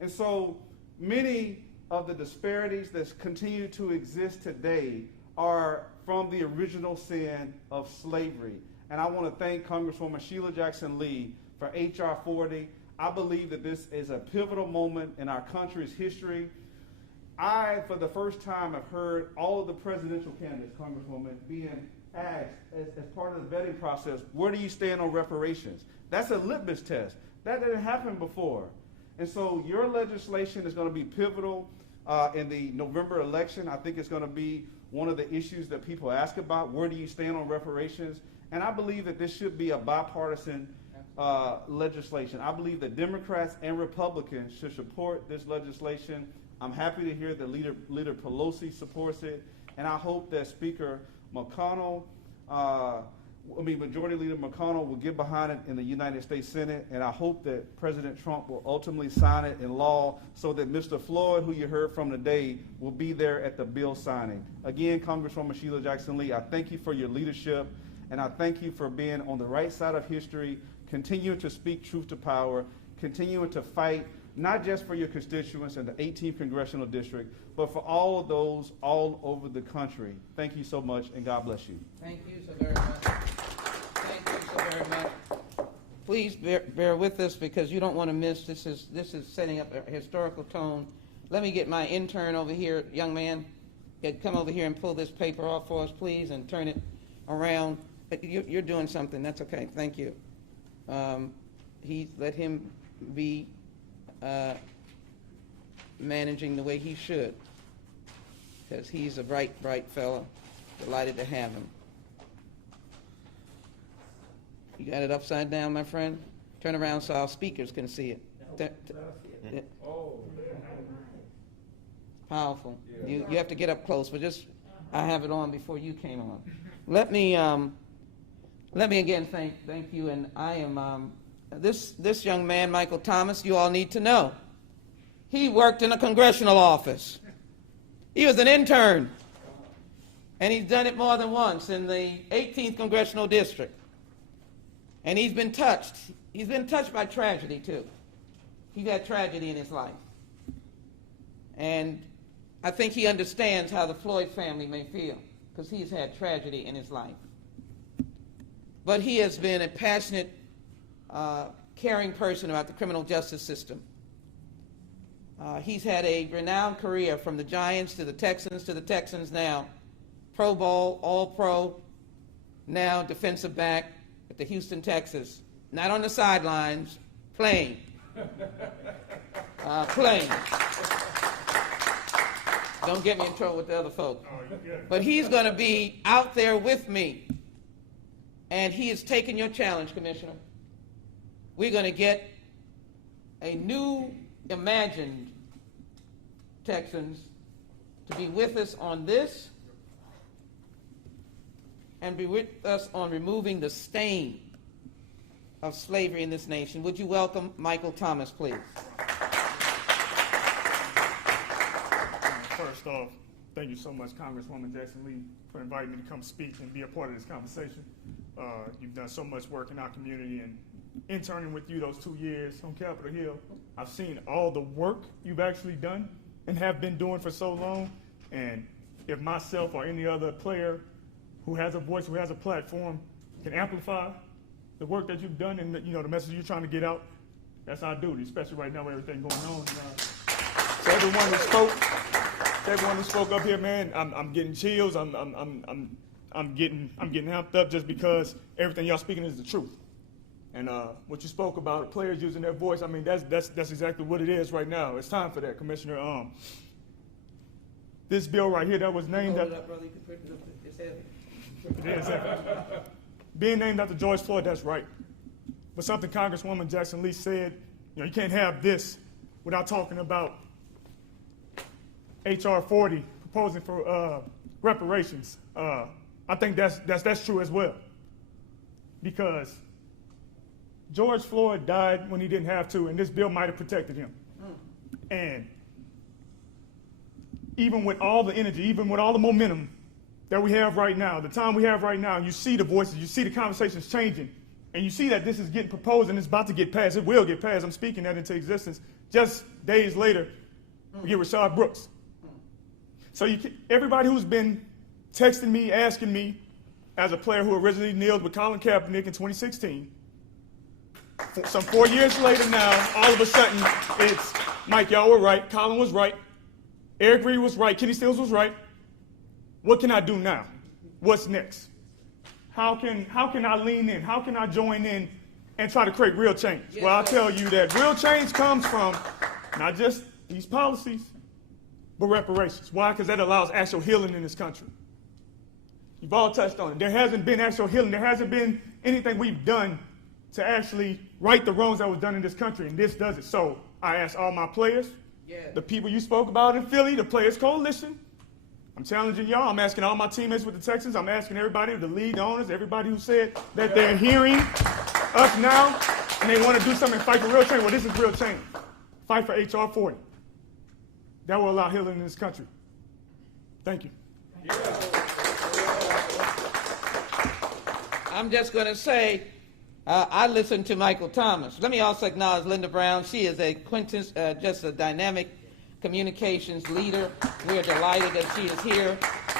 And so many of the disparities that continue to exist today are from the original sin of slavery. And I want to thank Congresswoman Sheila Jackson Lee for H.R. 40. I believe that this is a pivotal moment in our country's history. I, for the first time, have heard all of the presidential candidates, Congresswoman, being asked as part of the vetting process, where do you stand on reparations? That's a litmus test. That didn't happen before. And so your legislation is going to be pivotal in the November election. I think it's going to be one of the issues that people ask about. Where do you stand on reparations? And I believe that this should be a bipartisan legislation. I believe that Democrats and Republicans should support this legislation. I'm happy to hear that Leader Pelosi supports it, and I hope that Speaker McConnell Majority Leader McConnell will get behind it in the United States Senate, and I hope that President Trump will ultimately sign it in law so that Mr. Floyd, who you heard from today, will be there at the bill signing. Again, Congresswoman Sheila Jackson Lee, I thank you for your leadership, and I thank you for being on the right side of history, continuing to speak truth to power, continuing to fight, not just for your constituents in the 18th Congressional District, but for all of those all over the country. Thank you so much, and God bless you. Thank you so very much. Thank you so very much. Please bear with us because you don't want to miss. This is setting up a historical tone. Let me get my intern over here, young man. Come over here and pull this paper off for us, please, and turn it around. You're doing something. That's okay. Thank you. Let him be managing the way he should, because he's a bright fella. Delighted to have him. You got it upside down, my friend? Turn around so our speakers can see it. Powerful. You have to get up close, but I have it on before you came on. Let me again thank you, and I am this young man, Michael Thomas. You all need to know. He worked in a congressional office. He was an intern, and he's done it more than once in the 18th Congressional District. And he's been touched. He's been touched by tragedy, too. He's had tragedy in his life. And I think he understands how the Floyd family may feel, because he's had tragedy in his life. But he has been a passionate, caring person about the criminal justice system. He's had a renowned career from the Giants to the Texans now. Pro Bowl, All-Pro, now defensive back at the Houston Texans. Not on the sidelines, playing. Playing. Don't get me in trouble with the other folks. But he's going to be out there with me. And he is taking your challenge, Commissioner. We're going to get a new, imagined Texans to be with us on this and be with us on removing the stain of slavery in this nation. Would you welcome Michael Thomas, please? First off, thank you so much, Congresswoman Jackson Lee, for inviting me to come speak and be a part of this conversation. You've done so much work in our community, and interning with you those 2 years on Capitol Hill, I've seen all the work you've actually done and have been doing for so long. And if myself or any other player who has a voice, who has a platform, can amplify the work that you've done and the message you're trying to get out, that's our duty, especially right now with everything going on. So everyone who spoke up here, man, I'm getting chills. I'm getting amped up just because everything y'all speaking is the truth. And what you spoke about, players using their voice, I mean, that's exactly what it is right now. It's time for that, Commissioner. This bill right here that was named Hold it up, brother. You can put it up. It's heavy. It is heavy. Being named after George Floyd, that's right. But something Congresswoman Jackson Lee said, you can't have this without talking about H.R. 40 proposing for reparations. I think that's true as well, because George Floyd died when he didn't have to, and this bill might have protected him. And even with all the energy, even with all the momentum that we have right now, the time we have right now, you see the voices, you see the conversations changing, and you see that this is getting proposed and it's about to get passed. It will get passed. I'm speaking that into existence. Just days later, we get Rashad Brooks. So everybody who's been texting me, asking me, as a player who originally kneeled with Colin Kaepernick in 2016, some 4 years later now, all of a sudden, it's Mike, y'all were right, Collin was right, Eric Reed was right, Kenny Stills was right. What can I do now? What's next? How can I lean in? How can I join in and try to create real change? Yes, well, I'll tell you that real change comes from not just these policies, but reparations. Why? Because that allows actual healing in this country. You've all touched on it. There hasn't been actual healing. There hasn't been anything we've done to actually right the wrongs that was done in this country, and this does it. So I ask all my players, the people you spoke about in Philly, the Players Coalition, I'm challenging y'all. I'm asking all my teammates with the Texans. I'm asking everybody, the league owners, everybody who said that they're hearing us now and they want to do something and fight for real change. Well, this is real change. Fight for H.R. 40. That will allow healing in this country. Thank you. I'm just going to say, I listened to Michael Thomas. Let me also acknowledge Linda Brown. She is just a dynamic communications leader. We are delighted that she is here.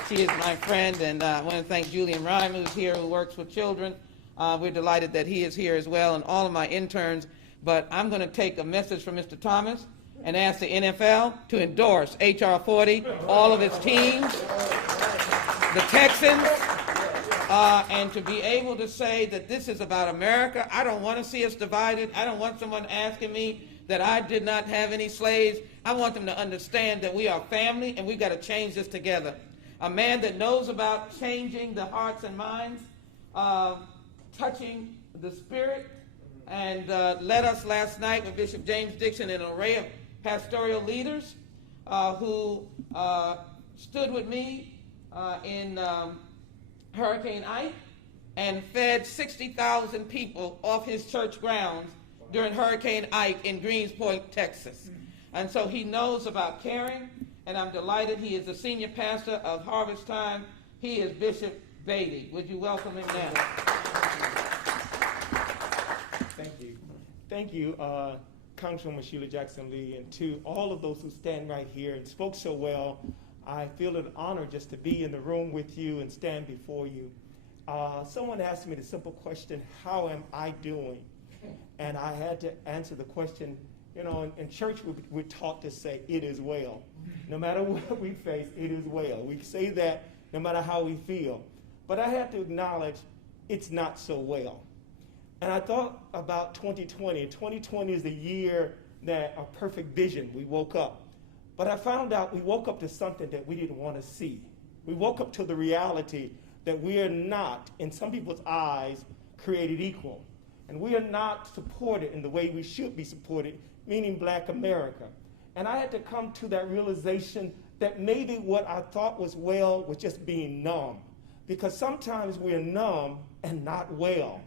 She is my friend, and I want to thank Julian Rhyme, who's here, who works with children. We're delighted that he is here as well, and all of my interns. But I'm going to take a message from Mr. Thomas and ask the NFL to endorse H.R. 40, all of its teams, the Texans, and to be able to say that this is about America. I don't want to see us divided. I don't want someone asking me that I did not have any slaves. I want them to understand that we are family and we've got to change this together. A man that knows about changing the hearts and minds, touching the spirit, and led us last night with Bishop James Dixon and an array of pastoral leaders who stood with me in Hurricane Ike and fed 60,000 people off his church grounds during Hurricane Ike in Greenspoint, Texas. And so he knows about caring, and I'm delighted he is the senior pastor of Harvest Time. He is Bishop Beatty. Would you welcome him now? Thank you. Thank you, Congresswoman Sheila Jackson Lee, and to all of those who stand right here and spoke so well. I feel an honor just to be in the room with you and stand before you. Someone asked me the simple question, how am I doing? And I had to answer the question, you know, in church we're taught to say, it is well. No matter what we face, it is well. We say that no matter how we feel. But I had to acknowledge it's not so well. And I thought about 2020. 2020 is the year that a perfect vision, we woke up. But I found out we woke up to something that we didn't want to see. We woke up to the reality that we are not, in some people's eyes, created equal. And we are not supported in the way we should be supported, meaning Black America. And I had to come to that realization that maybe what I thought was well was just being numb. Because sometimes we're numb and not well.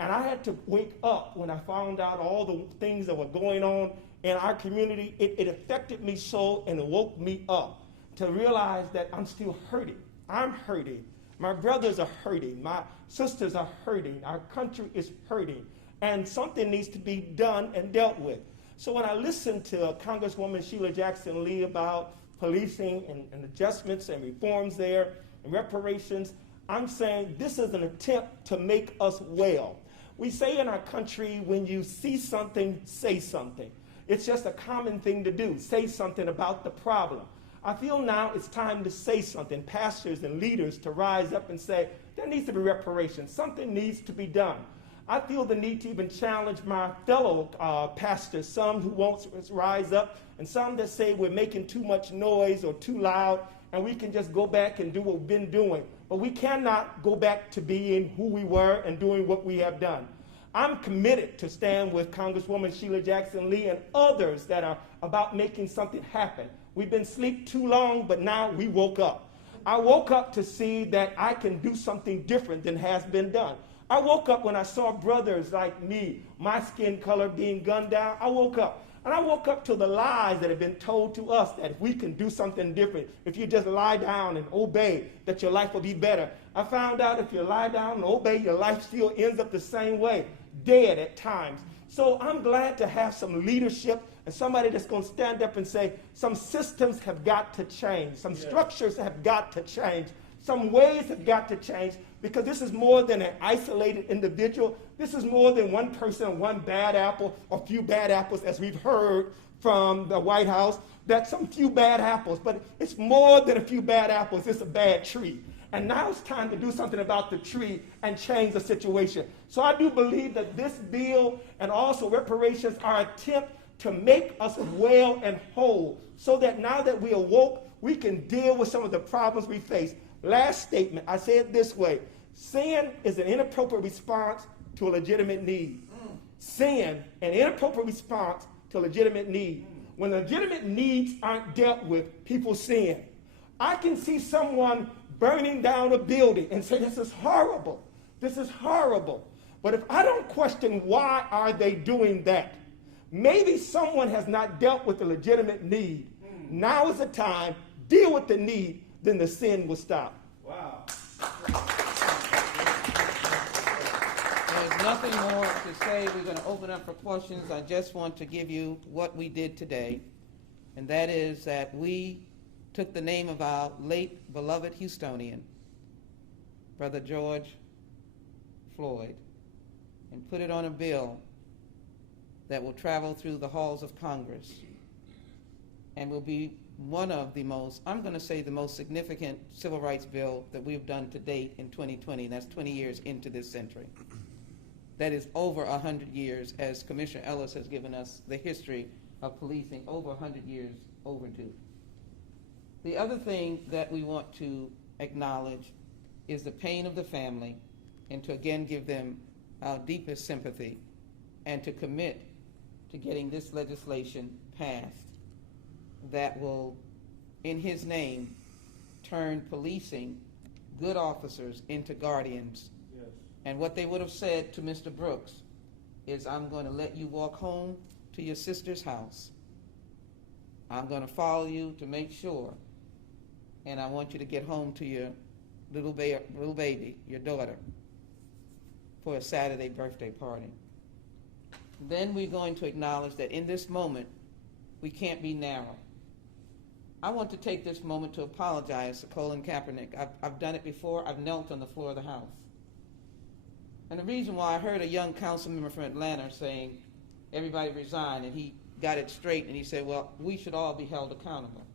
And I had to wake up when I found out all the things that were going on in our community. It affected me so, and it woke me up to realize that I'm still hurting. I'm hurting. My brothers are hurting. My sisters are hurting. Our country is hurting. And something needs to be done and dealt with. So when I listened to Congresswoman Sheila Jackson Lee about policing and adjustments and reforms there and reparations, I'm saying this is an attempt to make us well. We say in our country, when you see something, say something. It's just a common thing to do, say something about the problem. I feel now it's time to say something, pastors and leaders to rise up and say, there needs to be reparations, something needs to be done. I feel the need to even challenge my fellow pastors, some who won't rise up, and some that say we're making too much noise or too loud, and we can just go back and do what we've been doing. But we cannot go back to being who we were and doing what we have done. I'm committed to stand with Congresswoman Sheila Jackson Lee and others that are about making something happen. We've been asleep too long, but now we woke up. I woke up to see that I can do something different than has been done. I woke up when I saw brothers like me, my skin color being gunned down. I woke up. And I woke up to the lies that have been told to us that if we can do something different, if you just lie down and obey, that your life will be better. I found out if you lie down and obey, your life still ends up the same way, dead at times. So I'm glad to have some leadership and somebody that's going to stand up and say, some systems have got to change, some structures have got to change, some ways have got to change, because this is more than an isolated individual. This is more than one person, one bad apple, or few bad apples, as we've heard from the White House, that some few bad apples. But it's more than a few bad apples. It's a bad tree. And now it's time to do something about the tree and change the situation. So I do believe that this bill and also reparations are an attempt to make us well and whole, so that now that we are woke, we can deal with some of the problems we face. Last statement, I say it this way: sin is an inappropriate response to a legitimate need. Sin, an inappropriate response to a legitimate need. When legitimate needs aren't dealt with, people sin. I can see someone burning down a building and say, this is horrible. This is horrible. But if I don't question why are they doing that, maybe someone has not dealt with the legitimate need. Now is the time, deal with the need, then the sin will stop. Wow. There's nothing more to say. We're going to open up for questions. I just want to give you what we did today, and that is that we took the name of our late beloved Houstonian, Brother George Floyd, and put it on a bill that will travel through the halls of Congress and will be one of the most, I'm going to say the most significant civil rights bill that we've done to date in 2020. That's 20 years into this century. That is over 100 years, as Commissioner Ellis has given us the history of policing, over 100 years overdue. The other thing that we want to acknowledge is the pain of the family, and to again give them our deepest sympathy, and to commit to getting this legislation passed that will, in his name, turn policing good officers into guardians. Yes. And what they would have said to Mr. Brooks is, I'm going to let you walk home to your sister's house. I'm going to follow you to make sure, and I want you to get home to your little baby, your daughter, for a Saturday birthday party. Then we're going to acknowledge that in this moment, we can't be narrow. I want to take this moment to apologize to Collin Kaepernick. I've done it before. I've knelt on the floor of the House. And the reason why I heard a young council member from Atlanta saying, everybody resign, and he got it straight, and he said, well, we should all be held accountable.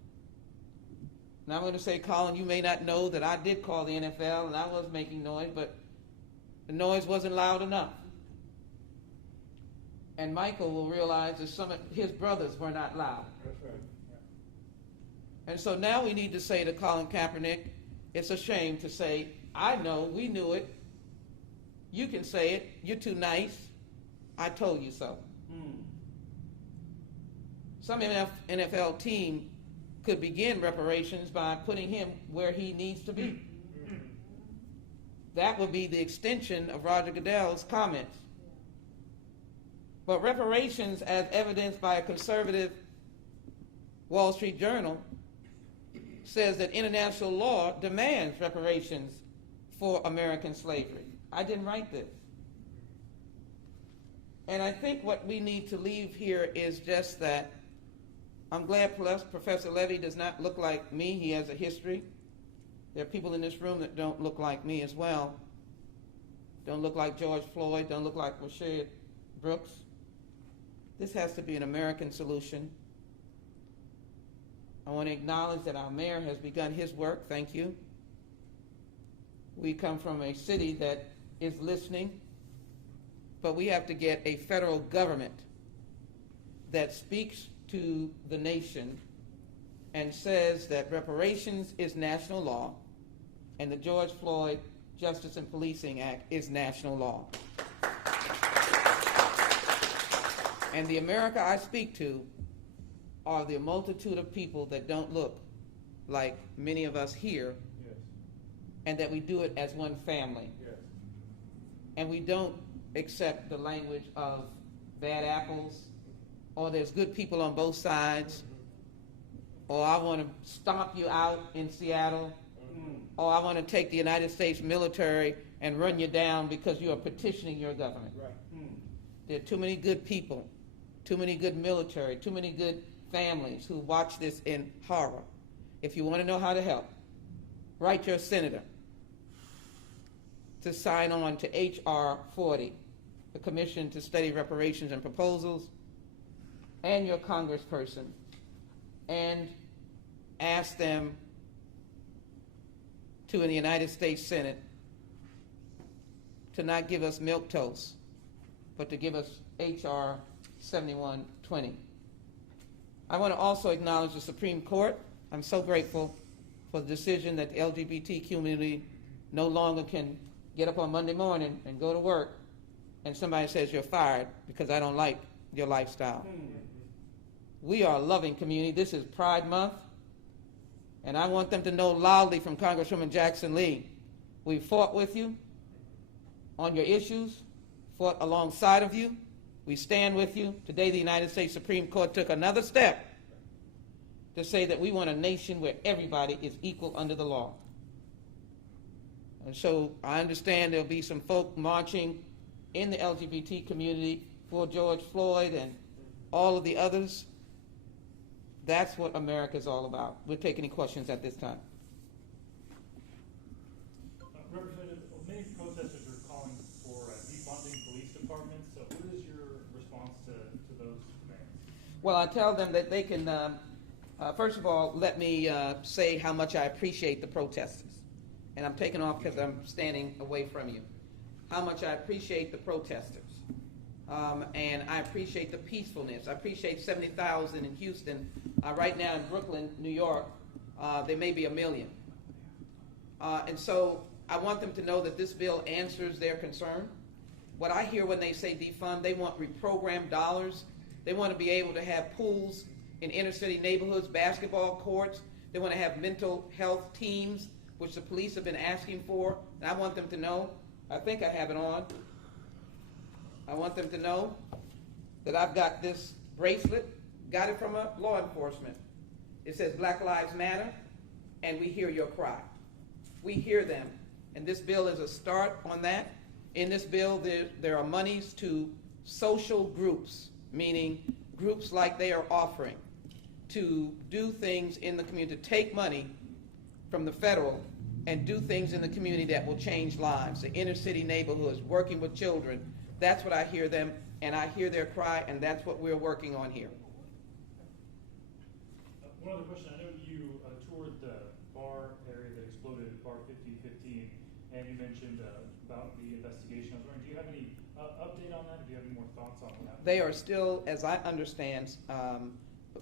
Now I'm going to say, Collin, you may not know that I did call the NFL, and I was making noise, but the noise wasn't loud enough. And Michael will realize that some of his brothers were not loud. That's right. And so now we need to say to Collin Kaepernick, it's a shame to say, I know, we knew it. You can say it. You're too nice. I told you so. Some NFL team could begin reparations by putting him where he needs to be. That would be the extension of Roger Goodell's comments. But reparations, as evidenced by a conservative Wall Street Journal, says that international law demands reparations for American slavery. I didn't write this. And I think what we need to leave here is just that I'm glad Professor Levy does not look like me. He has a history. There are people in this room that don't look like me as well. Don't look like George Floyd, don't look like Rashad Brooks. This has to be an American solution. I want to acknowledge that our mayor has begun his work. Thank you. We come from a city that is listening, but we have to get a federal government that speaks to the nation and says that reparations is national law and the George Floyd Justice and Policing Act is national law. And the America I speak to are the multitude of people that don't look like many of us here, Yes. and that we do it as one family. Yes. And we don't accept the language of bad apples, or there's good people on both sides, or I want to stomp you out in Seattle, or I want to take the United States military and run you down because you are petitioning your government. Right. There are too many good people, too many good military, too many good families who watch this in horror. If you want to know how to help, write your senator to sign on to H.R. 40, the Commission to Study Reparations and Proposals, and your congressperson, and ask them to, in the United States Senate, to not give us milquetoast, but to give us H.R. 7120. I want to also acknowledge the Supreme Court. I'm so grateful for the decision that the LGBT community no longer can get up on Monday morning and go to work and somebody says you're fired because I don't like your lifestyle. We are a loving community. This is Pride Month. And I want them to know loudly from Congresswoman Jackson Lee, we fought with you on your issues, fought alongside of you. We stand with you. Today, the United States Supreme Court took another step to say that we want a nation where everybody is equal under the law. And so I understand there'll be some folk marching in the LGBT community for George Floyd and all of the others. That's what America is all about. We'll take any questions at this time. Representative, many protesters are calling for defunding police departments. So what is your response to those demands? Well, I tell them that they can, first of all, let me say how much I appreciate the protesters. And I'm taking off because I'm standing away from you. How much I appreciate the protesters. And I appreciate the peacefulness. I appreciate 70,000 in Houston. Right now in Brooklyn, New York, there may be 1 million. And so I want them to know that this bill answers their concern. What I hear when they say defund, they want reprogrammed dollars. They want to be able to have pools in inner city neighborhoods, basketball courts. They want to have mental health teams, which the police have been asking for. And I want them to know, I think I have it on. I want them to know that I've got this bracelet, got it from a law enforcement. It says Black Lives Matter, and we hear your cry. We hear them, and this bill is a start on that. In this bill, there are monies to social groups, meaning groups like they are offering to do things in the community, to take money from the federal and do things in the community that will change lives, the inner city neighborhoods, working with children. That's what I hear them, and I hear their cry, and that's what we're working on here. One other question. I know you toured the bar area that exploded at bar 5015, and you mentioned about the investigation. I was wondering, do you have any update on that? Do you have any more thoughts on what happened? They are still, as I understand,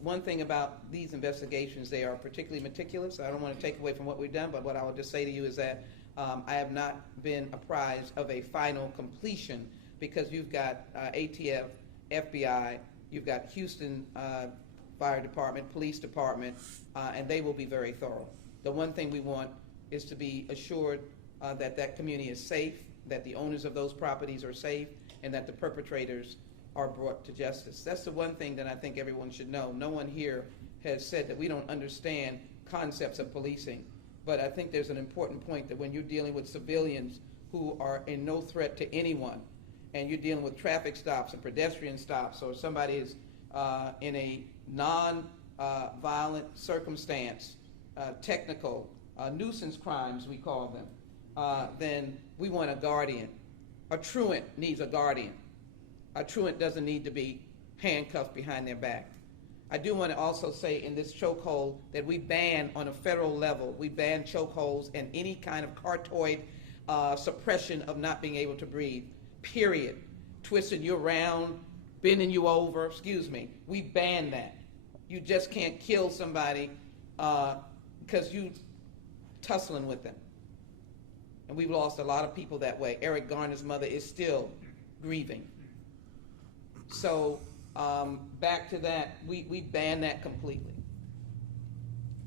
one thing about these investigations, they are particularly meticulous. I don't want to take away from what we've done, but what I will just say to you is that I have not been apprised of a final completion, because you've got ATF, FBI, you've got Houston Fire Department, Police Department, and they will be very thorough. The one thing we want is to be assured that that community is safe, that the owners of those properties are safe, and that the perpetrators are brought to justice. That's the one thing that I think everyone should know. No one here has said that we don't understand concepts of policing, but I think there's an important point that when you're dealing with civilians who are in no threat to anyone, and you're dealing with traffic stops and pedestrian stops, or somebody is in a non-violent circumstance, technical, nuisance crimes we call them, then we want a guardian. A truant needs a guardian. A truant doesn't need to be handcuffed behind their back. I do want to also say in this chokehold that we ban on a federal level, we ban chokeholds and any kind of cartoid suppression of not being able to breathe. Period. Twisting you around, bending you over, excuse me. We ban that. You just can't kill somebody because you tussling with them. And we've lost a lot of people that way. Eric Garner's mother is still grieving. So back to that, we ban that completely.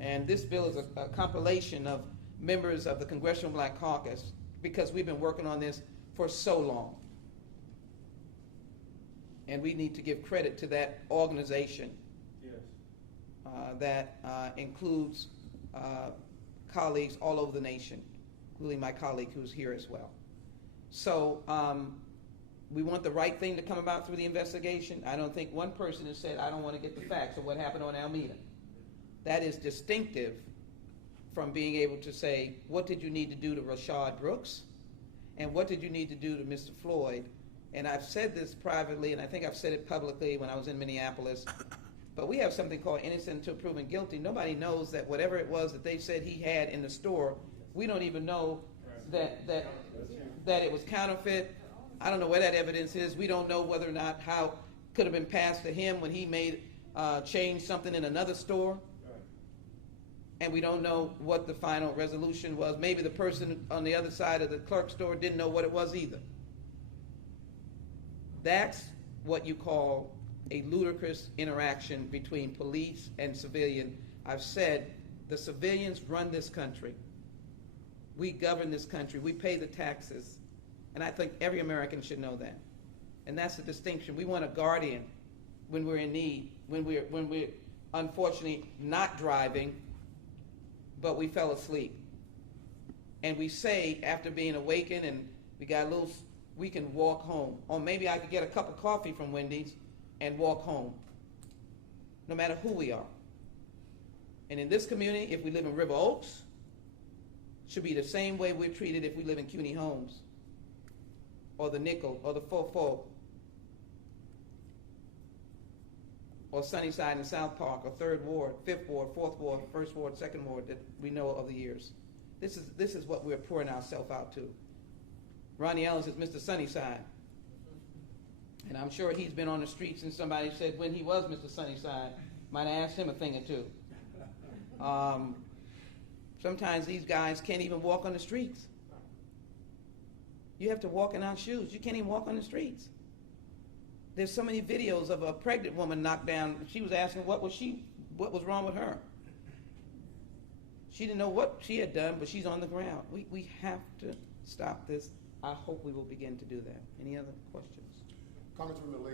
And this bill is a compilation of members of the Congressional Black Caucus, because we've been working on this for so long. And we need to give credit to that organization. Yes. That includes colleagues all over the nation, including my colleague who's here as well. So we want the right thing to come about through the investigation. I don't think one person has said, I don't want to get the facts of what happened on Alameda. That is distinctive from being able to say, what did you need to do to Rashad Brooks? And what did you need to do to Mr. Floyd? And I've said this privately, and I think I've said it publicly when I was in Minneapolis, but we have something called innocent until proven guilty. Nobody knows that whatever it was that they said he had in the store, we don't even know that it was counterfeit. I don't know where that evidence is. We don't know whether or not how it could have been passed to him when he changed something in another store. And we don't know what the final resolution was. Maybe the person on the other side of the Clerk store didn't know what it was either. That's what you call a ludicrous interaction between police and civilian. I've said The civilians run this country. We govern this country. We pay the taxes. And I think every American should know that. And that's the distinction. We want a guardian when we're in need, when we're unfortunately not driving, but we fell asleep. And we say, after being awakened and we can walk home. Or maybe I could get a cup of coffee from Wendy's and walk home, no matter who we are. And in this community, if we live in River Oaks, it should be the same way we're treated if we live in CUNY Homes, or the Nickel, or the 4-4, or Sunnyside and South Park, or 3rd Ward, 5th Ward, 4th Ward, 1st Ward, 2nd Ward, that we know of the years. This is what we're pouring ourselves out to. Ronnie Ellis is Mr. Sunnyside. And I'm sure he's been on the streets, and somebody said when he was Mr. Sunnyside, might have asked him a thing or two. Sometimes these guys can't even walk on the streets. You have to walk in our shoes. You can't even walk on the streets. There's so many videos of a pregnant woman knocked down. She was asking what was wrong with her. She didn't know what she had done, but she's on the ground. We have to stop this. I hope we will begin to do that. Any other questions? Congresswoman Lee,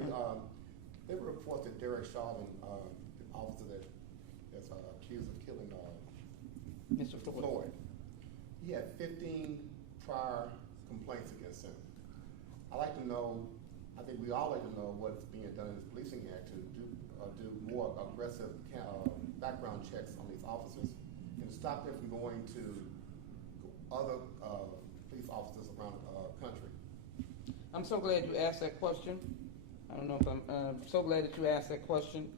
there were reports that Derek Chauvin, the officer that's accused of killing Mr. Floyd, he had 15 prior complaints against him. I'd like to know, I think we all like to know what's being done in the policing act to do more aggressive background checks on these officers and stop them from going to other police officers around the country. I'm so glad you asked that question. I don't know if I'm so glad that you asked that question.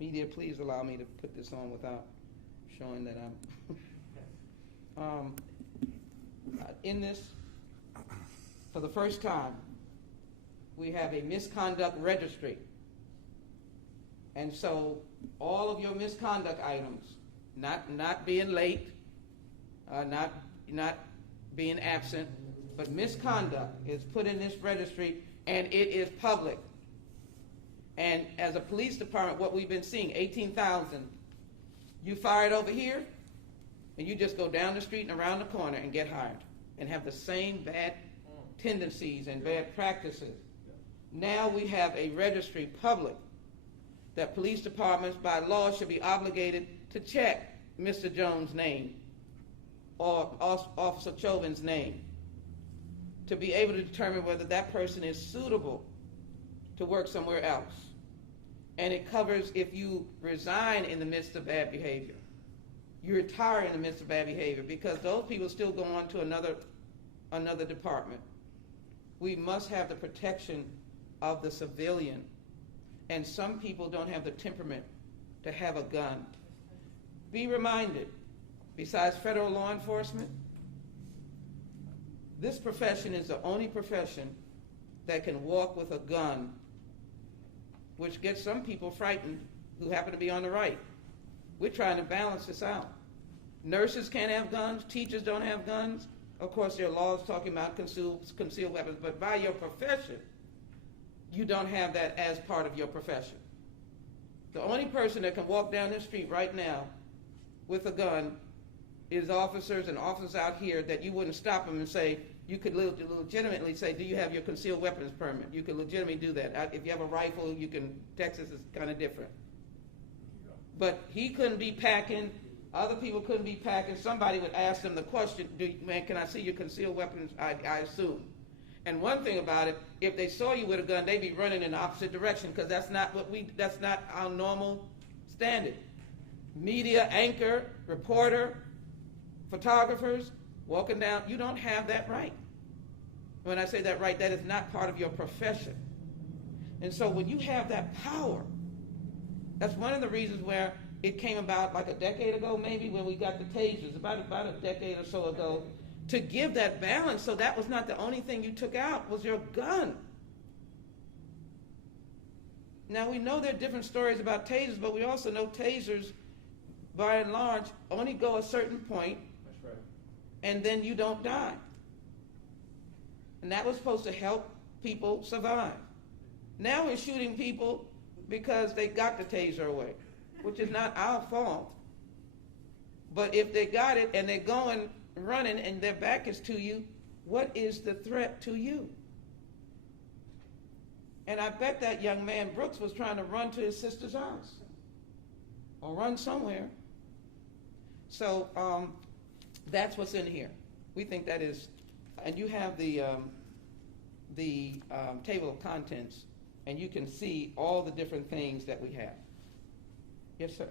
Media, please allow me to put this on without showing that I'm in this. For the first time, we have a misconduct registry. And so all of your misconduct items, not being late, not being absent, but misconduct is put in this registry, and it is public. And as a police department, what we've been seeing, 18,000, you fired over here, and you just go down the street and around the corner and get hired and have the same bad tendencies and bad practices. Now we have a registry public that police departments by law should be obligated to check Mr. Jones' name or Officer Chauvin's name to be able to determine whether that person is suitable to work somewhere else. And it covers if you resign in the midst of bad behavior, you retire in the midst of bad behavior, because those people still go on to another department. We must have the protection of the civilian, and some people don't have the temperament to have a gun. Be reminded, besides federal law enforcement, this profession is the only profession that can walk with a gun, which gets some people frightened who happen to be on the right. We're trying to balance this out. Nurses can't have guns, teachers don't have guns. Of course, there are laws talking about concealed weapons, but by your profession, you don't have that as part of your profession. The only person that can walk down the street right now with a gun is officers and officers out here that you wouldn't stop them and say, you could legitimately say, do you have your concealed weapons permit? You could legitimately do that. If you have a rifle, you can, Texas is kind of different. But he couldn't be packing, other people couldn't be packing. Somebody would ask them the question, man, can I see your concealed weapons? I assume. And one thing about it, if they saw you with a gun, they'd be running in the opposite direction, because that's not our normal standard. Media anchor, reporter, photographers, walking down, you don't have that right. When I say that right, that is not part of your profession. And so when you have that power, that's one of the reasons where it came about like a decade ago, maybe, when we got the tasers, about a decade or so ago, to give that balance, so that was not the only thing you took out was your gun. Now we know there are different stories about tasers, but we also know tasers, by and large, only go a certain point. That's right. And then you don't die. And that was supposed to help people survive. Now we're shooting people because they got the taser away, which is not our fault. But if they got it and they're going running and their back is to you, what is the threat to you? And I bet that young man Brooks was trying to run to his sister's house or run somewhere. So that's what's in here. We think that is, and you have the table of contents, and you can see all the different things that we have. Yes, sir.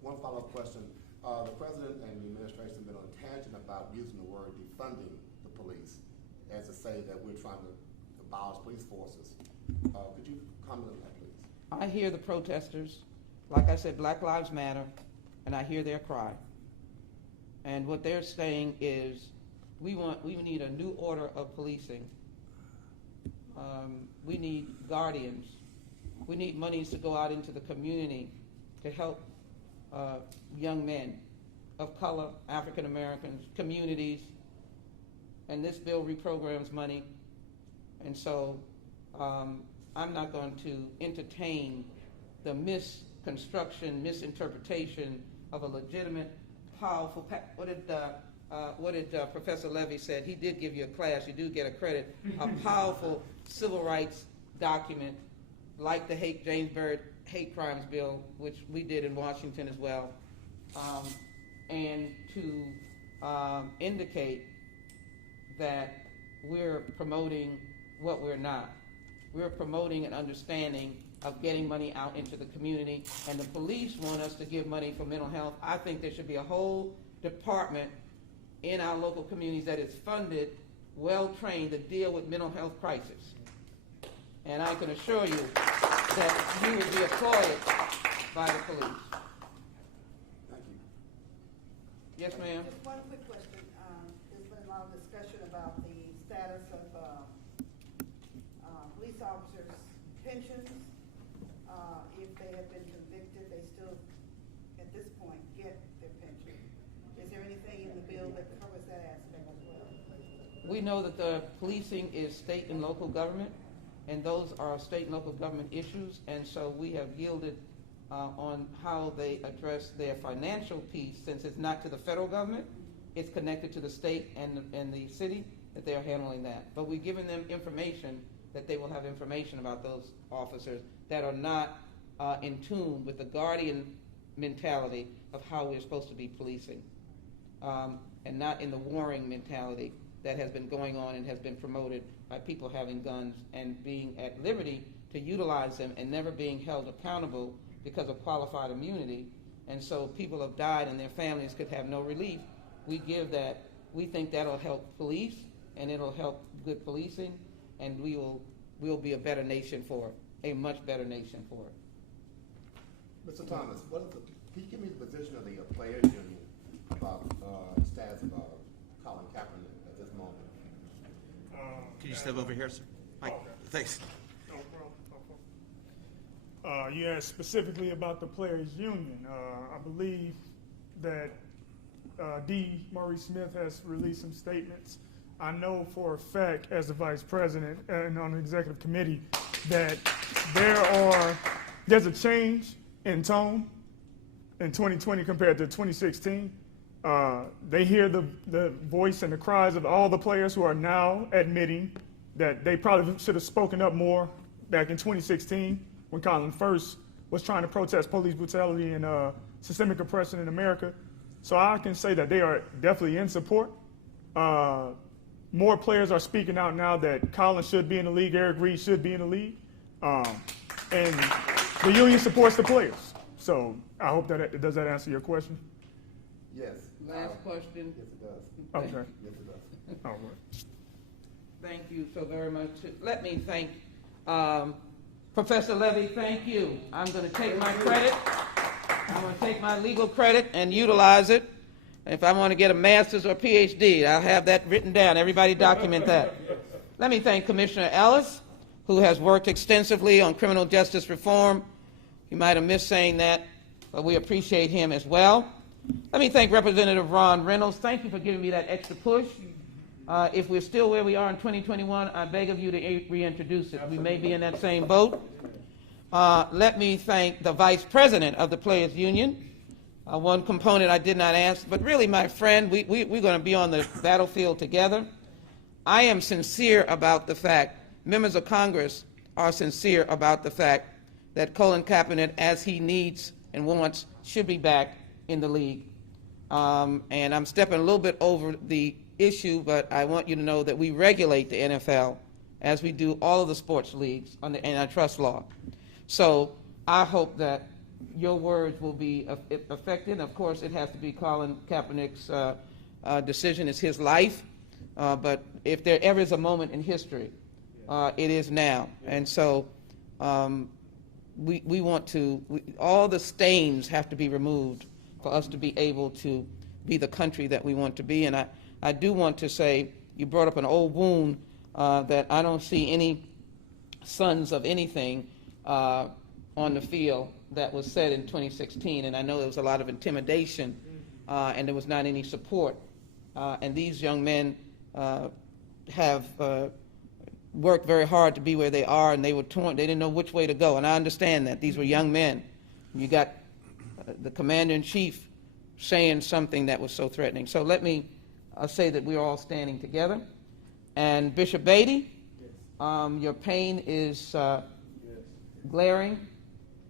One follow-up question. The President and the administration have been on a tangent about using the word defunding the police as to say that we're trying to abolish police forces. Could you comment on that, please? I hear the protesters. Like I said, Black Lives Matter, and I hear their cry. And what they're saying is we need a new order of policing. We need guardians. We need monies to go out into the community to help young men of color, African Americans, communities, and this bill reprograms money. And so I'm not going to entertain the misconstruction, misinterpretation of a legitimate, powerful, what did Professor Levy said? He did give you a class, you do get a credit, a powerful civil rights document like the James Byrd hate crimes bill, which we did in Washington as well, and to indicate that we're promoting what we're not. We're promoting an understanding of getting money out into the community, and the police want us to give money for mental health. I think there should be a whole department in our local communities that is funded, well-trained to deal with mental health crisis. And I can assure you that you will be applauded by the police. Thank you. Yes, ma'am? Just one quick question. There's been a lot of discussion about the status of police officers' pensions. If they have been convicted, they still, at this point, get their pension. Is there anything in the bill that covers that aspect as well? We know that the policing is state and local government, and those are state and local government issues, and so we have yielded on how they address their financial piece. Since it's not to the federal government, it's connected to the state and the city, that they are handling that. But we've given them information that they will have information about those officers that are not in tune with the guardian mentality of how we're supposed to be policing, and not in the warring mentality that has been going on and has been promoted by people having guns and being at liberty to utilize them and never being held accountable because of qualified immunity. And so people have died and their families could have no relief. We give that. We think that'll help police, and it'll help good policing, and we'll be a better nation for it, a much better nation for it. Mr. Thomas, can you give me the position of the players union about the status of Colin Kaepernick at this moment? Can you step over here, sir? Mike, Okay. thanks. No problem. You asked specifically about the players' union. I believe that D. Murray Smith has released some statements. I know for a fact, as the vice president and on the executive committee, that there's a change in tone in 2020 compared to 2016. They hear the voice and the cries of all the players who are now admitting that they probably should have spoken up more back in 2016 when Collin first was trying to protest police brutality and systemic oppression in America. So I can say that they are definitely in support. More players are speaking out now that Collin should be in the league, Eric Reed should be in the league, and the union supports the players. So I hope that does that answer your question? Yes. Last question. Yes, it does. Okay. Yes, it does. All right. Thank you so very much. Let me thank Professor Levy. Thank you. I'm going to take my credit. I'm going to take my legal credit and utilize it. If I want to get a master's or PhD, I'll have that written down. Everybody document that. Let me thank Commissioner Ellis, who has worked extensively on criminal justice reform. You might have missed saying that, but we appreciate him as well. Let me thank Representative Ron Reynolds. Thank you for giving me that extra push. If we're still where we are in 2021, I beg of you to reintroduce it. We may be in that same boat. Let me thank the Vice President of the Players Union, One component I did not ask, but really, my friend, we're going to be on the battlefield together. I am sincere about the fact, members of Congress are sincere about the fact that Colin Kaepernick, as he needs and wants, should be back in the league. And I'm stepping a little bit over the issue, but I want you to know that we regulate the NFL as we do all of the sports leagues under antitrust law. So I hope that your words will be affected. Of course, it has to be Colin Kaepernick's decision. It's his life. But if there ever is a moment in history, it is now. And so we want to, all the stains have to be removed for us to be able to be the country that we want to be. And I do want to say, you brought up an old wound that I don't see any sons of anything on the field that was said in 2016. And I know there was a lot of intimidation and there was not any support. And these young men have worked very hard to be where they are, and they were torn. They didn't know which way to go, and I understand that. These were young men. You got the commander-in-chief saying something that was so threatening. So let me say that we're all standing together. And Bishop Beatty, your pain is glaring,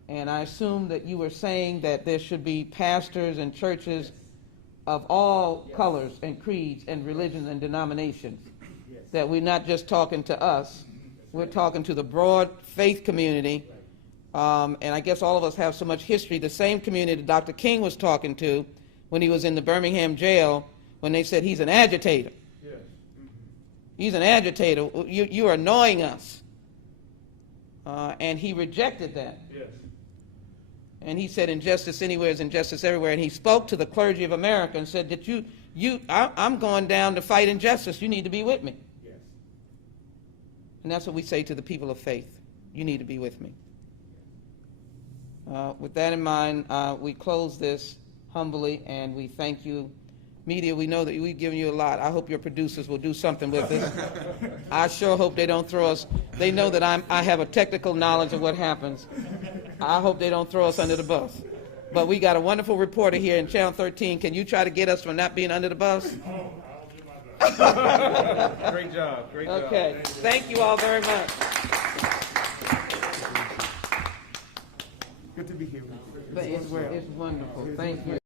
and I assume that you were saying that there should be pastors and churches of all colors and creeds and religions and denominations, that we're not just talking to us, we're talking to the broad faith community, and I guess all of us have so much history. The same community Dr. King was talking to when he was in the Birmingham jail, when they said he's an agitator. He's an agitator. You are annoying us. And he rejected that. And he said injustice anywhere is injustice everywhere. And he spoke to the clergy of America and said that I'm going down to fight injustice. You need to be with me. And that's what we say to the people of faith. You need to be with me. With that in mind, we close this humbly, and we thank you. Media, we know that we've given you a lot. I hope your producers will do something with this. I sure hope they don't throw us. They know that I have a technical knowledge of what happens. I hope they don't throw us under the bus. But we got a wonderful reporter here in Channel 13. Can you try to get us from not being under the bus? Oh, I'll do my best. Great job. Great job. Okay. Thank you all very much. Good to be here. It's wonderful. Thank you.